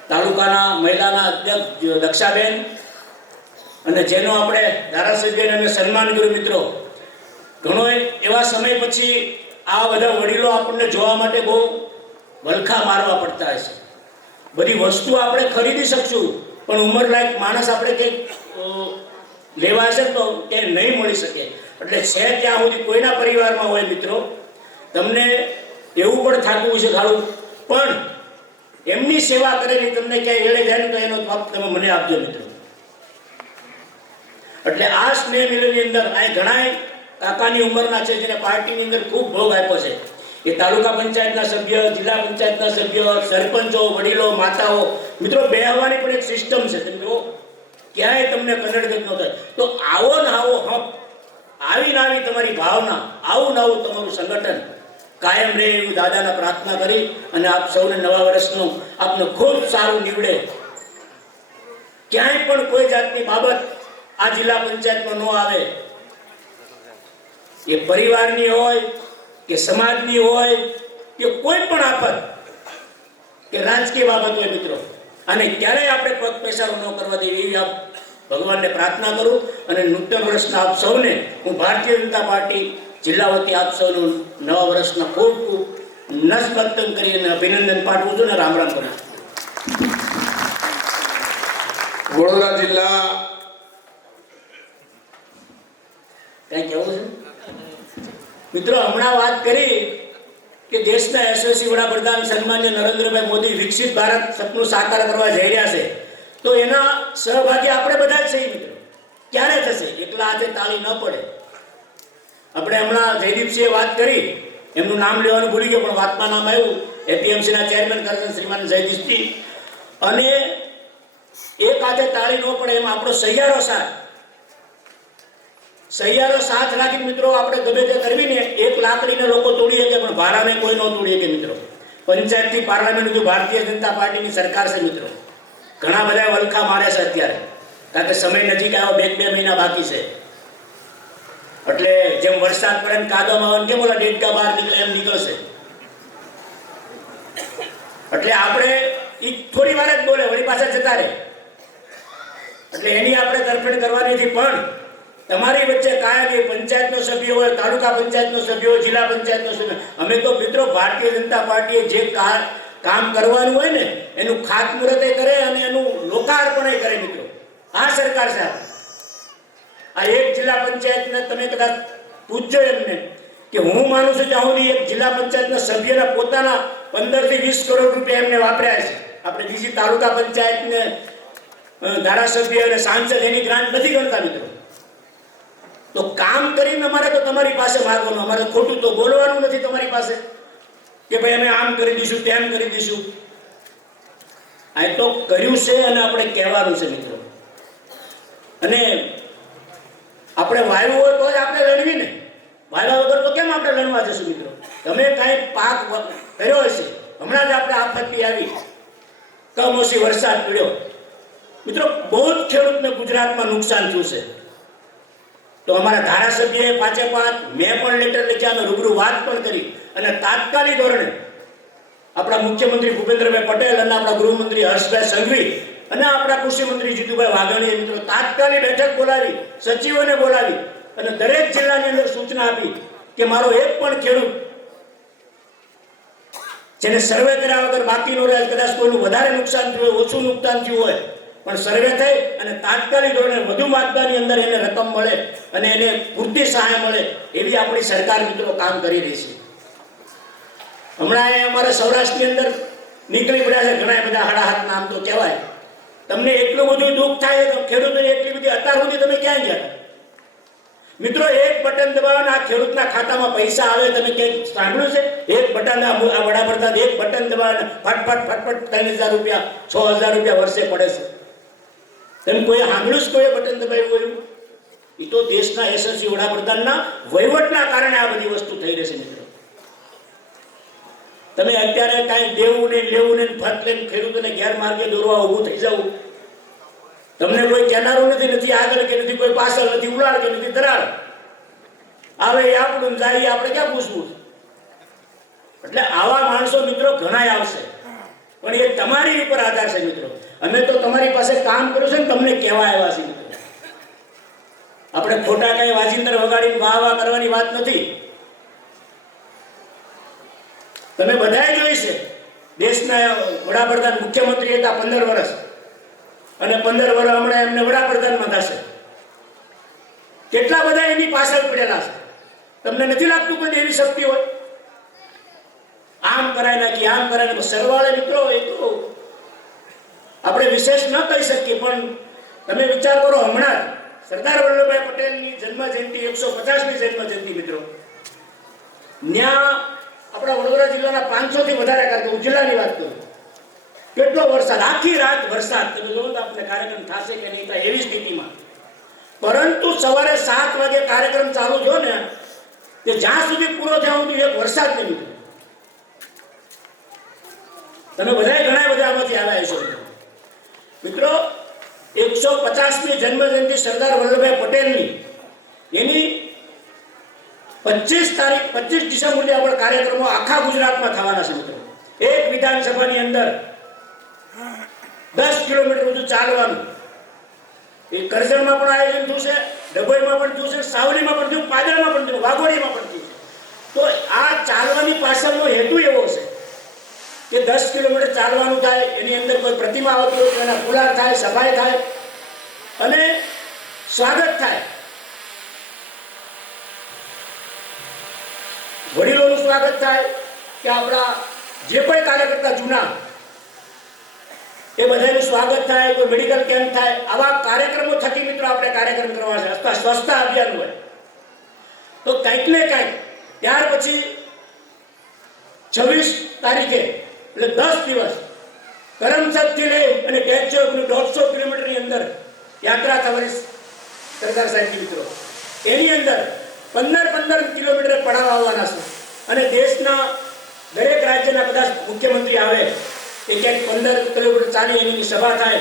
તાલુકાના મહિલાના અધ્યક્ષ દક્ષાબેન અને જેનો આપણે ધારાસભ્યને અમે સન્માન કર્યું મિત્રો. ઘણો એવા સમય પછી આ બધા વડીલો આપણને જોવા માટે બહુ વલખા મારવા પડતા હશે. બધી વસ્તુ આપણે ખરીદી શકશું પણ ઉંમરલાયક માણસ આપણે કંઈક લેવા હશે તો કે નહીં મળી શકે. એટલે છે ત્યાં સુધી કોઈના પરિવારમાં હોય મિત્રો, તમને એવું પણ થતું હશે ખાલું, પણ એમની સેવા કરેલી તમને ક્યાંય એળે જાય ને તો એનો જવાબ તમે મને આપજો મિત્રો. એટલે આ સ્નેહ મિલનની અંદર આ ઘણા કાકાની ઉંમરના છે જેને પાર્ટીની અંદર ખૂબ ભોગ આપ્યો છે. એ તાલુકા પંચાયતના સભ્ય, જિલ્લા પંચાયતના સભ્ય, સરપંચો, વડીલો, માતાઓ મિત્રો બેહવાની પણ એક સિસ્ટમ છે. તમે જુઓ ક્યાંય તમને કન્નડગત ન થાય. તો આવો ને આવો હક, આવી ને આવી તમારી ભાવના, આવું ને આવું તમારું સંગઠન કાયમ રહે એવું દાદાના પ્રાર્થના કરી અને આપ સૌને નવા વર્ષનું આપને ખૂબ સારું નીવડે. ક્યાંય પણ કોઈ જાતની બાબત આ જિલ્લા પંચાયતમાં ન આવે, એ પરિવારની હોય કે સમાજની હોય કે કોઈ પણ આફત કે રાજકીય બાબત હોય મિત્રો, અને ક્યારેય આપણે પગ પેસારો ન કરવા દઈએ એવી આપ ભગવાનને પ્રાર્થના કરું. અને નૂતન વર્ષના આપ સૌને હું ભારતીય જનતા પાર્ટી જિલ્લા વતી આપ સૌનું નવા વર્ષના ખૂબ ખૂબ નસબત્તમ કરીને અભિનંદન પાઠવું છું ને રામ રામ કરું. વડોદરા જિલ્લા કઈ કહેવું છે મિત્રો? હમણાં વાત કરી કે દેશના યશસ્વી વડાપ્રધાન સન્માનીય નરેન્દ્રભાઈ મોદી વિકસિત ભારત સપનું સાકાર કરવા જઈ રહ્યા છે, તો એના સહભાગી આપણે બધા જ છીએ મિત્રો. ક્યારે થશે? એકલા હાથે તાળી ન પડે. આપણે હમણાં જયદીપસિંહે વાત કરી, એમનું નામ લેવાનું ભૂલી ગયો પણ વાતમાં નામ આવ્યું, એપીએમસીના ચેરમેન કરજણ શ્રીમાન જયદીપસિંહ. અને એક હાથે તાળી ન પડે એમાં આપણો સહિયારો સાથ રાખી મિત્રો આપણે ગમે તે કરવી ને, એક લાકડીને લોકો તોડી શકે પણ ભારાને કોઈ ન તોડી શકે મિત્રો. પંચાયતથી પાર્લામેન્ટ સુધી ભારતીય જનતા પાર્ટીની સરકાર છે મિત્રો. ઘણા બધા વલખા મારે છે અત્યારે, કારણ કે સમય નજીક આવ્યો, 2 મહિના બાકી છે. એટલે જેમ વરસાદ પડે ને કાદવમાં આવે કેમ ઓલા ડેડકા બહાર નીકળે એમ નીકળશે. એટલે આપણે એ થોડી વાર જ બોલે વળી પાછા જતા રહે. એટલે એની આપણે તરફેણ કરવાની નથી. પણ તમારી વચ્ચે કાયમી પંચાયતનો સભ્ય હોય, તાલુકા પંચાયતનો સભ્ય હોય, જિલ્લા પંચાયતનો સભ્ય, અમે તો મિત્રો ભારતીય જનતા પાર્ટીએ જે કામ કરવાનું હોય ને એનું ખાતમુહૂર્ત કરે અને એનું લોકાર્પણ કરે મિત્રો. આ સરકાર છે. આ એક જિલ્લા પંચાયતને તમે કદાચ પૂછજો એમને કે હું માનું છું ત્યાં સુધી એક જિલ્લા પંચાયતના સભ્યના પોતાના 15 થી 20 કરોડ રૂપિયા એમને વાપર્યા છે. આપણે બીજી તાલુકા પંચાયતને ધારાસભ્ય અને સાંસદ એની ગ્રાન્ટ નથી ગણતા મિત્રો. તો કામ કરીને અમારે તો તમારી પાસે માગવાનું, અમારે ખોટું તો બોલવાનું નથી તમારી પાસે કે ભાઈ અમે આમ કરી દઈશું, તેમ કરી દઈશું. આ તો કર્યું છે અને આપણે કહેવાનું છે મિત્રો. અને આપણે વાયુ હોય તો જ આપણે લડવી ને, વાયવા વગર તો કેમ આપણે લડવા જશું મિત્રો? તમે કાંઈ પાક કર્યો હશે, હમણાં જ આપણે આપત્તિ આવી, કમોસમી વરસાદ પડ્યો મિત્રો, બહુ જ ખેડૂતને ગુજરાતમાં નુકસાન થયું છે. તો અમારા ધારાસભ્યએ 5 મેં પણ લેટર લખ્યા અને રૂબરૂ વાત પણ કરી અને તાત્કાલિક ધોરણે આપણા મુખ્યમંત્રી ભૂપેન્દ્રભાઈ પટેલ અને આપણા ગૃહમંત્રી હર્ષભાઈ સંઘવી અને આપણા કૃષિ મંત્રી જીતુભાઈ વાઘાણીએ મિત્રો તાત્કાલિક બેઠક બોલાવી, સચિવોને બોલાવી અને દરેક જિલ્લાની અંદર સૂચના આપી કે મારો એક પણ ખેડૂત જેને સર્વે કર્યા વગર બાકી ન રહે, કદાચ કોઈનું વધારે નુકસાન થયું હોય, ઓછું નુકસાન થયું હોય, પણ સર્વે થઈ અને તાત્કાલિક ધોરણે વધુ માત્રાની અંદર એને રકમ મળે અને એને પૂરતી સહાય મળે એવી આપણી સરકાર મિત્રો કામ કરી રહી છે. હમણાં અમારા સૌરાષ્ટ્રની અંદર નીકળી પડ્યા છે ઘણા બધા હડાહાથ નામ તો કહેવાય. તમને એટલું બધું દુઃખ થાય તો ખેડૂતોને એટલી બધી અત્યાર સુધી તમે ક્યાં ગયા હતા? મિત્રો એક બટન દબાવવાના આ ખેડૂતના ખાતામાં પૈસા આવે. તમે ક્યાંક સાંભળ્યું છે? એક બટન, આ વડાપ્રધાન એક બટન દબાવવાના ફટફટ 3,000 રૂપિયા 6,000 રૂપિયા વર્ષે પડે છે. તમે કોઈ સાંભળ્યું છે કોઈ બટન દબાવ્યું હોય? એ તો દેશના યશસ્વી વડાપ્રધાનના વહીવટના કારણે આ બધી વસ્તુ થઈ રહેશે મિત્રો. તમે અત્યારે કાંઈ દેવું નહીં લેવું નહીં ફટ લઈને ખેડૂતોને ગેરમાર્ગે દોરવા ઊભું થઈ જવું. તમને કોઈ કહેનારું નથી, નથી આગળ કે નથી કોઈ પાછળ, નથી ઉલાળ કે નથી ધરાળ. આવે એ આપણું જાય આપણે ક્યાં પૂછવું? એટલે આવા માણસો મિત્રો ઘણાય આવશે, પણ એ તમારી ઉપર આધાર છે મિત્રો. અમે તો તમારી પાસે કામ કર્યું છે ને તમને કહેવા આવ્યા છીએ મિત્રો. આપણે ખોટા કઈ વાજિંદર વગાડીને વાહ વાહ કરવાની વાત નથી. તમે બધાએ જોઈ છે દેશના વડાપ્રધાન મુખ્યમંત્રી હતા 15 વર્ષ, અને 15 વર્ષ હમણાં એમને વડાપ્રધાનમાં થશે. કેટલા બધા એની પાછળ પડેલા છે. તમને નથી લાગતું કોઈ એવી શક્તિ હોય? આમ કરાય નાખી, આમ કરાય નાખી. સરવાળે મિત્રો એ તો આપણે વિશેષ ન કહી શકીએ, પણ તમે વિચાર કરો, હમણાં સરદાર વલ્લભભાઈ પટેલની જન્મ જયંતિ 150મી જન્મ જયંતિ મિત્રો, ત્યાં આપણા વડોદરા જિલ્લાના 500 થી વધારે કાર્યક્રમ, જિલ્લાની વાત કરું, કેટલો વરસાદ, આખી રાત વરસાદ. તમે જોવો તો આપણે કાર્યક્રમ થશે કે નહીં થાય એવી સ્થિતિમાં, પરંતુ સવારે 7 વાગે કાર્યક્રમ ચાલુ થયો ને, તે જ્યાં સુધી પૂરો થયો સુધી એક વરસાદ નહીં નીકળ્યો. તમે બધા ઘણા બધા આમાંથી આવ્યા છો મિત્રો. 150મી જન્મ જયંતિ સરદાર વલ્લભભાઈ પટેલની, એની 25 ડિસેમ્બરથી આપણે કાર્યક્રમો આખા ગુજરાતમાં થવાના છે મિત્રો. એક વિધાનસભાની અંદર 10 કિલોમીટર બધું ચાલવાનું. એ કરજણમાં પણ આયોજન થયું છે, ડભોઈમાં પણ થયું છે, સાવલીમાં પણ થયું, પાદરામાં પણ થયું, વાઘોડીમાં પણ થયું. તો આ ચાલવાની પાછળનો હેતુ એવો છે કે 10 કિલોમીટર ચાલવાનું થાય, એની અંદર કોઈ પ્રતિમા આવતી હોય તો એના ફુલાર થાય, સફાઈ થાય અને સ્વાગત થાય. વડીલોનું સ્વાગત થાય કે આપણા જે કોઈ કાર્યકર્તા જૂના એ બધાનું સ્વાગત થાય, કોઈ મેડિકલ કેમ્પ થાય. આવા કાર્યક્રમો થકી મિત્રો આપણે કાર્યક્રમ કરવા છે. અથવા સ્વચ્છતા અભિયાન હોય તો કંઈક ને કંઈક. ત્યાર પછી 26 તારીખે એટલે 10 દિવસ કરમસદથી લઈ અને ટેચોકનું 150 કિલોમીટરની અંદર યાત્રા થવાની સરદાર સાહેબની મિત્રો. એની અંદર 15 કિલોમીટર પડાવ આવવાના છે, અને દેશના દરેક રાજ્યના કદાચ મુખ્યમંત્રી આવે એ ક્યાંક 15 કિલોમીટર ચાલી એની સભા થાય.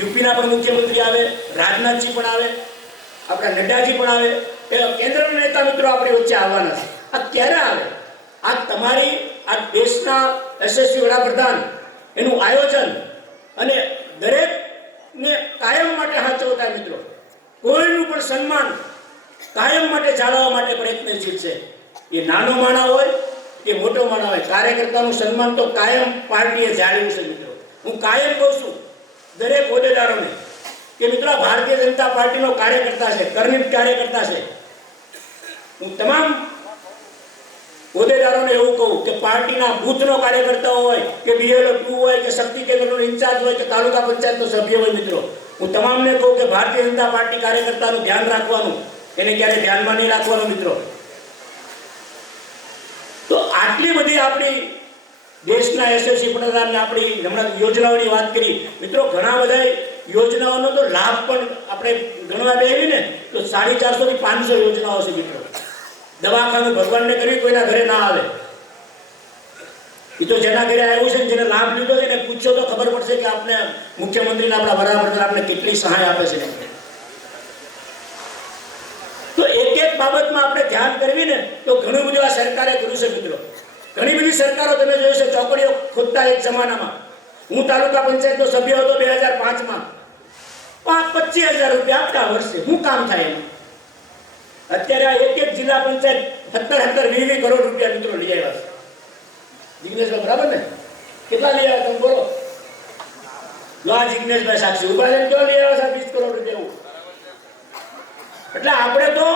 યુપીના પણ મુખ્યમંત્રી આવે, રાજનાથજી પણ આવે, આપણા નડ્ડાજી પણ આવે, એ કેન્દ્રના નેતા મિત્રો આપણી વચ્ચે આવવાના છે. આ ક્યારે આવે? આ તમારી આ દેશના યશસ્વી વડાપ્રધાન એનું આયોજન અને દરેકને કાયમ માટે સાચવતા મિત્રો, કોઈનું પણ સન્માન કાયમ માટે જાળવવા માટે પ્રયત્નશીલ છે. એ નાનો માણા હોય કે મોટો માણા હોય, કાર્યકર્તાનું સન્માન તો કાયમ પાર્ટીએ જાળવ્યું છે મિત્રો. હું કાયમ કહું છું દરેક હોદ્દેદારોને કે મિત્રો ભારતીય જનતા પાર્ટીનો કાર્યકર્તા છે, કર્મિત કાર્યકર્તા છે. હું તમામ હોદ્દેદારોને એવું કહું કે પાર્ટીના બૂથનો કાર્યકર્તા હોય કે BLO 2 હોય કે શક્તિ કેન્દ્રનો ઇન્ચાર્જ હોય કે તાલુકા પંચાયતનો સભ્ય હોય મિત્રો, હું તમામને કહું કે ભારતીય જનતા પાર્ટી કાર્યકર્તાનું ધ્યાન રાખવાનું, એને ક્યારે ધ્યાનમાં નહીં રાખવાનું મિત્રો. તો આટલી બધી આપણી દેશના યશસ્વી વડાપ્રધાનને આપણી હમણાં યોજનાઓની વાત કરી મિત્રો. ઘણા બધા યોજનાઓનો તો લાભ પણ આપણે ગણવા બેસી ને તો 450 થી 500 યોજનાઓ છે મિત્રો. દવાખાનું ભગવાનને કરી કોઈના ઘરે ના આવે. એ તો જેના ઘરે આવ્યું છે, જેને લાભ લીધો છે એને પૂછો તો ખબર પડશે કે આપણે મુખ્યમંત્રીના આપણા વડાપ્રધાન આપણે કેટલી સહાય આપે છે. તો એક બાબતમાં આપણે ધ્યાન કરવી ને તો ઘણું બધું આ સરકારે કર્યું છે મિત્રો. ઘણી બધી સરકારો તમે જોઈ છે ચોકડીઓ ખોદતા એક જમાનામાં. હું તાલુકા પંચાયતનો સભ્ય હતો 2005માં. 25,000 રૂપિયા આપતા વર્ષે શું કામ થાય એમાં? અત્યારે આ એક જિલ્લા પંચાયત 17-20 કરોડ રૂપિયા મિત્રો લઈ આવ્યા છે. જિગ્નેશભાઈ બરાબર ને? કેટલા લઈ આવ્યા તમે બોલો? જો આ જિગ્નેશભાઈ સાક્ષી ઉભા છે, કેવા લઈ આવ્યા છે 20 કરોડ રૂપિયા? એટલે આપણે તો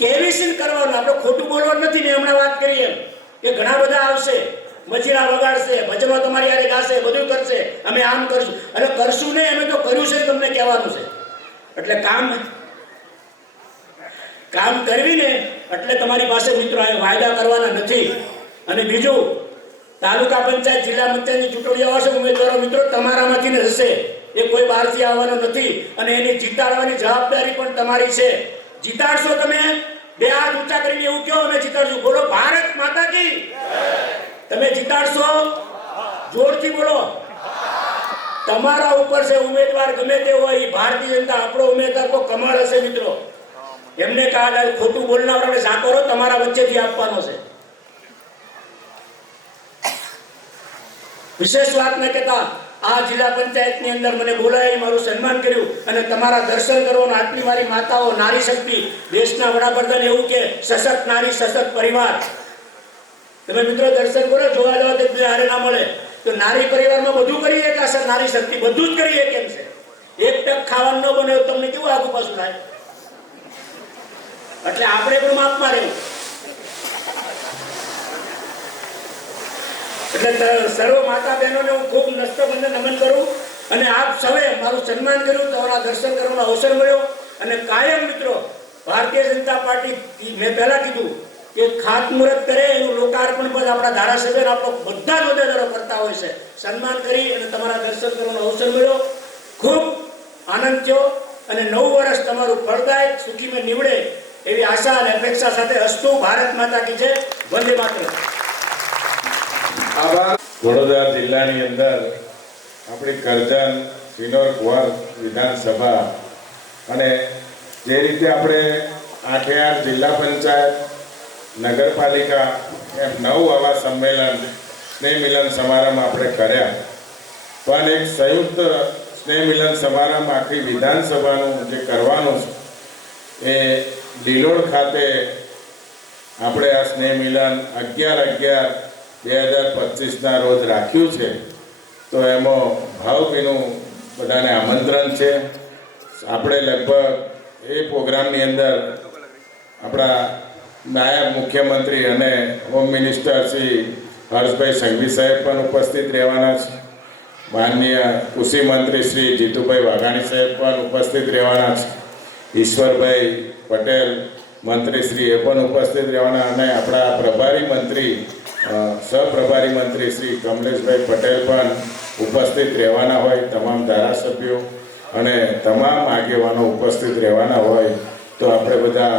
કેવીસીન કરવાનું, આપણે ખોટું બોલવાનું નથી. મેં હમણાં વાત કરી એમ કે ઘણા બધા આવશે, મજીરા વગાડશે, ભજનો તમારી યારે ગાશે, બધું કરશે, અમે આમ કરશું. અને કરશું નહીં, અમે તો કર્યું છે તમને કહેવાનું છે. એટલે કામ કામ કરવી ને એટલે તમારી પાસે મિત્રો આ વાયદા કરવાના નથી. અને બીજું, તાલુકા પંચાયત જિલ્લા પંચાયતની ચૂંટણીઓ આવશે, ઉમેદવારો મિત્રો તમારામાંથી જ હશે, એ કોઈ બહારથી આવવાનો નથી. અને એની જીતાડવાની જવાબદારી પણ તમારી છે. જીતાડશો તમે? બે હાથ ઊંચા કરીને એવું કહો, અમે જીતાડશું. બોલો ભારત માતા કી. તમે જીતાડશો? જોરથી બોલો. તમારા ઉપર છે ઉમેદવાર ગમે તે હોય. ભારતીય જનતા આપણો ઉમેદવાર તો કમાલ હશે મિત્રો. એમને ખોટું બોલનારાને સાકોરો તમારા વચ્ચેથી આપવાનો છે. વિશેષ વાત ન કહેતા આ જિલ્લા પંચાયતની અંદર મને બોલાવી, મારું સન્માન કર્યું અને તમારા દર્શન કરવાનો. આટલી મારી માતાઓ, નારી શક્તિ, દેશના વડાપ્રધાન એવું કે સશક્ત નારી સશક્ત પરિવાર. તમે મિત્રો દર્શન કરો, જોવા જાવ તો હારે ના મળે. તો નારી પરિવારમાં બધું કરી શકે, નારી શક્તિ બધું જ કરી શકે કેમ છે? એક ટક ખાવાનું ન બને તમને કેવું આગુ પાછું થાય? એટલે આપણે પણ માપમાં રહેવું. એટલે સર્વ માતા બહેનોને હું ખૂબ નસ્તબંધ નમન કરું અને આપ સૌએ મારું સન્માન કર્યું, તમારા દર્શન કરવાનો અવસર મળ્યો. અને કાયમ મિત્રો ભારતીય જનતા પાર્ટી, મેં પહેલા કીધું કે ખાતમુહૂર્ત કરે એનું લોકાર્પણ પણ આપણા ધારાસભ્ય આપણો બધા જ હોદ્દેદારો કરતા હોય છે. સન્માન કરી અને તમારા દર્શન કરવાનો અવસર મળ્યો, ખૂબ આનંદ થયો. અને 9 વર્ષ તમારું ફળદાયક સુખીમાં નીવડે એવી આશા અને અપેક્ષા સાથે અસ્તુ. ભારત માતા કી જય. વંદે માતરમ. વડોદરા જિલ્લાની અંદર આપણી કરજણ, સિનોર, કુંવર વિધાનસભા અને જે રીતે આપણે 8 જિલ્લા પંચાયત, નગરપાલિકા એમ 9 આવા સંમેલન, સ્નેહ મિલન સમારંભ આપણે કર્યા. પણ એક સંયુક્ત સ્નેહ મિલન સમારંભ આખી વિધાનસભાનું જે કરવાનું છે એ લીલોડ ખાતે આપણે આ સ્નેહ મિલન 11/11/2025ના રોજ રાખ્યું છે. તો એમાં ભાવભીનું બધાને આમંત્રણ છે. આપણે લગભગ એ પ્રોગ્રામની અંદર આપણા નાયબ મુખ્યમંત્રી અને હોમ મિનિસ્ટર શ્રી હર્ષભાઈ સંઘવી સાહેબ પણ ઉપસ્થિત રહેવાના છે. માનનીય કૃષિ મંત્રી શ્રી જીતુભાઈ વાઘાણી સાહેબ પણ ઉપસ્થિત રહેવાના છે. ઈશ્વરભાઈ પટેલ મંત્રી શ્રી એ પણ ઉપસ્થિત રહેવાના. અને આપણા પ્રભારી મંત્રી, સહપ્રભારી મંત્રી શ્રી કમલેશભાઈ પટેલ પણ ઉપસ્થિત રહેવાના હોય. તમામ ધારાસભ્યો અને તમામ આગેવાનો ઉપસ્થિત રહેવાના હોય. તો આપણે બધા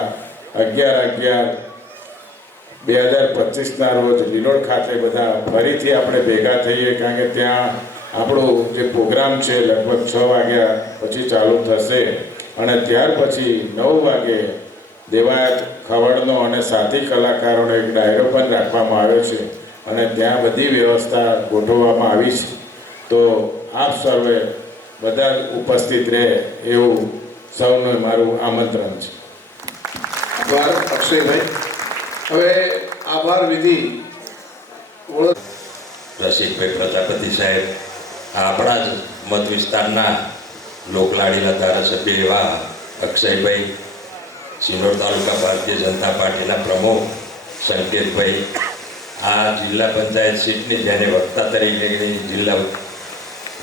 11/11/2025ના રોજ લીલોડ ખાતે બધા ફરીથી આપણે ભેગા થઈએ. કારણ કે ત્યાં આપણો જે પ્રોગ્રામ છે લગભગ 6 વાગ્યા પછી ચાલુ થશે અને ત્યાર પછી 9 વાગે દેવાયત ખવડનો અને સાથી કલાકારોનો એક ડાયરો પણ રાખવામાં આવ્યો છે અને ત્યાં બધી વ્યવસ્થા ગોઠવવામાં આવી છે. તો આપ સર્વે બધા ઉપસ્થિત રહે એવું સૌનું મારું આમંત્રણ છે. આભાર અક્ષયભાઈ. હવે આભાર વિધિ રસિકભાઈ પ્રજાપતિ સાહેબ, આપણા જ મત વિસ્તારના લોકલાડીના ધારાસભ્ય એવા અક્ષયભાઈ, સિનોર તાલુકા ભારતીય જનતા પાર્ટીના પ્રમુખ સંકેતભાઈ, આ જિલ્લા પંચાયત સીટની જેને વક્તા તરીકે જિલ્લા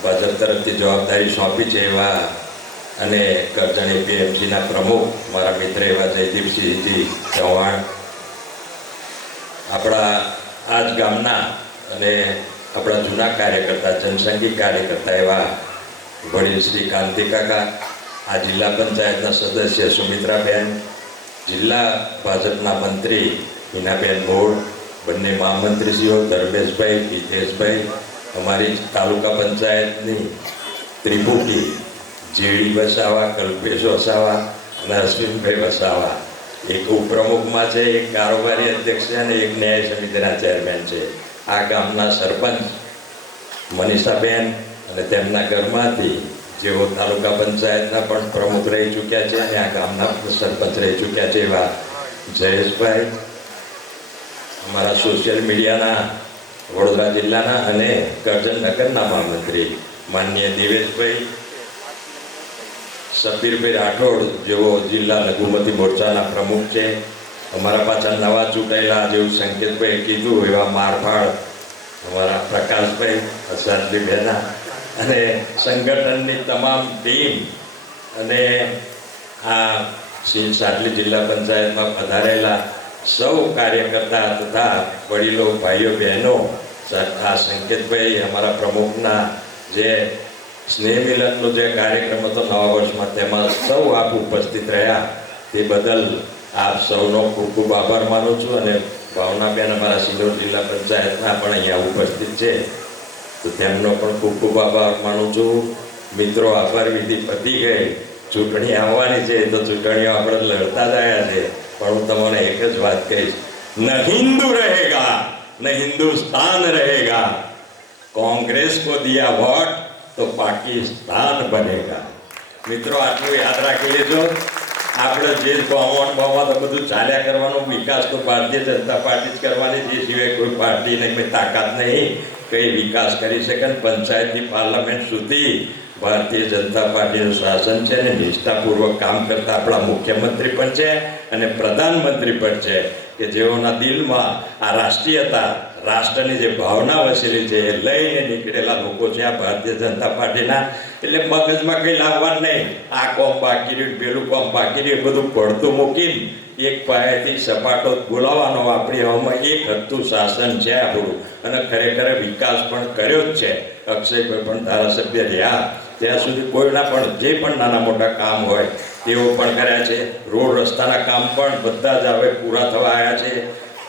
ભાજપ તરફથી જવાબદારી સોંપી છે એવા અને કરજણ એપીએમસીના પ્રમુખ મારા મિત્ર એવા જયદીપસિંહજી ચૌહાણ, આપણા આ જ ગામના અને આપણા જૂના કાર્યકર્તા, જનસંઘી કાર્યકર્તા એવા વડીલ શ્રી કાંતિ કાકા, આ જિલ્લા પંચાયતના સદસ્ય સુમિત્રાબેન, જિલ્લા ભાજપના મંત્રી હિનાબેન બોડ, બંને મહામંત્રીશ્રીઓ ધર્મેશભાઈ, હિતેશભાઈ, અમારી તાલુકા પંચાયતની ત્રિપુટી જેડી વસાવા, કલ્પેશ વસાવા અને અશ્વિનભાઈ વસાવા, એક ઉપપ્રમુખમાં છે, એક કારોબારી અધ્યક્ષ છે અને એક ન્યાય સમિતિના ચેરમેન છે. આ ગામના સરપંચ મનીષાબેન અને તેમના ઘરમાંથી જેઓ તાલુકા પંચાયતના પણ પ્રમુખ રહી ચૂક્યા છે અને આ ગામના સરપંચ રહી ચૂક્યા છે એવા જયેશભાઈ, અમારા સોશિયલ મીડિયાના વડોદરા જિલ્લાના અને કરજણ નગરના મહામંત્રી માનનીય દિવેશભાઈ, સબીરભાઈ રાઠોડ જેઓ જિલ્લા લઘુમતી મોરચાના પ્રમુખ છે, અમારા પાછળ નવા ચૂંટાયેલા જેવું સંકેતભાઈ કીધું એવા મારફાળ અમારા પ્રકાશભાઈ, અસાદભાઈ બહેના અને સંગઠનની તમામ ટીમ અને આ સાટલી જિલ્લા પંચાયતમાં પધારેલા સૌ કાર્યકર્તા તથા વડીલો ભાઈઓ બહેનો, આ સંકેતભાઈ અમારા પ્રમુખના જે સ્નેહ મિલનનો જે કાર્યક્રમ હતો નવા વર્ષમાં, તેમાં સૌ આપ ઉપસ્થિત રહ્યા તે બદલ આપ સૌનો ખૂબ ખૂબ આભાર માનું છું. અને ભાવનાબેન અમારા સિનોર જિલ્લા પંચાયતના પણ અહીંયા ઉપસ્થિત છે, તો તેમનો પણ ખૂબ ખૂબ આભાર માનું છું. મિત્રો, આભાર વિધિ પતી ગઈ, ચૂંટણી આવવાની છે, તો ચૂંટણીઓ આપણે લડતા જ આવ્યા છે, પણ હું તમને એક જ વાત કહીશ, ન હિન્દુ રહેગા ન હિન્દુસ્તાન રહેગા, કોંગ્રેસ को दिया वोट तो पाकिस्तान बनेगा. મિત્રો, આટલું યાદ રાખી લેજો. આપણે જે ગામમાં તો બધું ચાલ્યા કરવાનું, વિકાસ તો ભારતીય જનતા પાર્ટી જ કરવાની, જે સિવાય કોઈ પાર્ટીને કોઈ તાકાત નહીં કઈ વિકાસ કરી શકે. પંચાયતથી પાર્લામેન્ટ સુધી ભારતીય જનતા પાર્ટીનું શાસન છે અને નિષ્ઠાપૂર્વક કામ કરતા આપણા મુખ્યમંત્રી પણ છે અને પ્રધાનમંત્રી પણ છે, કે જેઓના દિલમાં આ રાષ્ટ્રીયતા, રાષ્ટ્રની જે ભાવના વસેલી છે એ લઈને નીકળેલા લોકો છે આ ભારતીય જનતા પાર્ટીના. એટલે મગજમાં કંઈ લાવવાનું નહીં, આ કોમ બાકી રહ્યું, પેલું કોમ બાકી રહ્યું, બધું પડતું મૂકીને એક પાયાથી સપાટો બોલાવવાનો. આપણી હવામાં એક હતું શાસન છે આપણું, અને ખરેખર વિકાસ પણ કર્યો જ છે. અક્ષયભાઈ પણ ધારાસભ્ય રહ્યા ત્યાં સુધી કોઈના પણ જે પણ નાના મોટા કામ હોય તેઓ પણ કર્યા છે. રોડ રસ્તાના કામ પણ બધા જ હવે પૂરા થવા આવ્યા છે.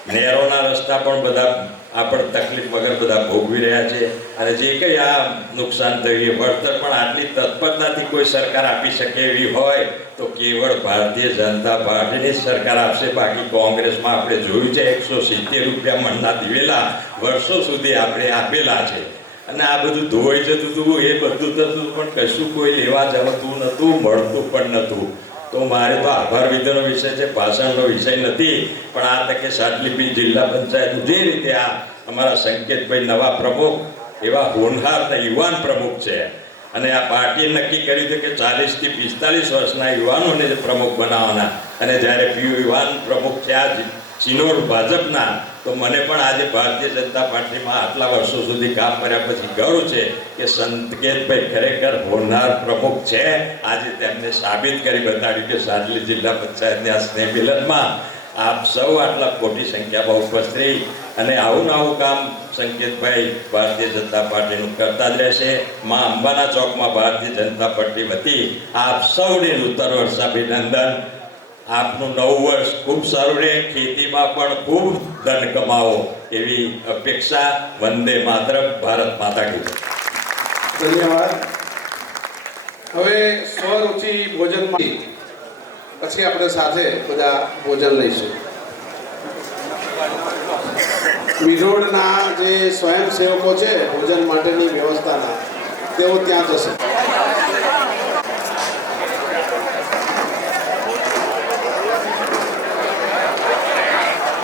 નહેરોના રસ્તા પણ બધા આપણે તકલીફ વગર બધા ભોગવી રહ્યા છે. અને જે કંઈ આ નુકસાન થયું, વળતર પણ આટલી તત્પરતાથી કોઈ સરકાર આપી શકે એવી હોય તો કેવળ ભારતીય જનતા પાર્ટીની જ સરકાર આપશે. બાકી કોંગ્રેસમાં આપણે જોયું છે 170 રૂપિયા મણના દિવેલા વર્ષો સુધી આપણે આપેલા છે, અને આ બધું ધોવાઈ જતું હતું, એ બધું થતું, પણ કશું કોઈ લેવા જતું નહોતું, મળતું પણ નહોતું. તો મારે તો આભાર વિધિનો વિષય છે, ભાષણનો વિષય નથી. પણ આ તકે સાટલી જિલ્લા પંચાયત જે રીતે આ અમારા સંકેતભાઈ નવા પ્રમુખ, એવા હોનહાર અને યુવાન પ્રમુખ છે, અને આ પાર્ટીએ નક્કી કર્યું હતું કે 40 થી 45 વર્ષના યુવાનોને જ પ્રમુખ બનાવવાના. અને જ્યારે યુવાન પ્રમુખ થયા સિનોર ભાજપના, તો મને પણ આજે ભારતીય જનતા પાર્ટીમાં આટલા વર્ષો સુધી કામ કર્યા પછી ગર્વ છે કે સંકેતભાઈ ખરેખર હોનહાર પ્રમુખ છે. આજે તેમને સાબિત કરી બતાવ્યું કે સાટલી જિલ્લા પંચાયતની આ સ્નેહ મિલનમાં આપ સૌ આટલા મોટી સંખ્યામાં ઉપસ્થિત રહી અને આવું નવું કામ સંકેતભાઈ ભારતીય જનતા પાર્ટીનું કરતા જ રહેશે. મા અંબાના ચોકમાં ભારતીય જનતા પાર્ટી વતી આપ સૌને નૂતન વર્ષ અભિનંદન. આપનું નવું વર્ષ ખૂબ સારું રહે, ખેતીમાં પણ ખૂબ ધન કમાવો એવી અપેક્ષા. વંદે માતરમ. ભારત માતા કી જય. ધન્યવાદ. હવે સ્વરુચિ ભોજનમાં પછી આપણે સાથે બધા ભોજન લઈશું. વિરોડના જે સ્વયંસેવકો છે ભોજન માટેની વ્યવસ્થાના, તેઓ ત્યાં જશે.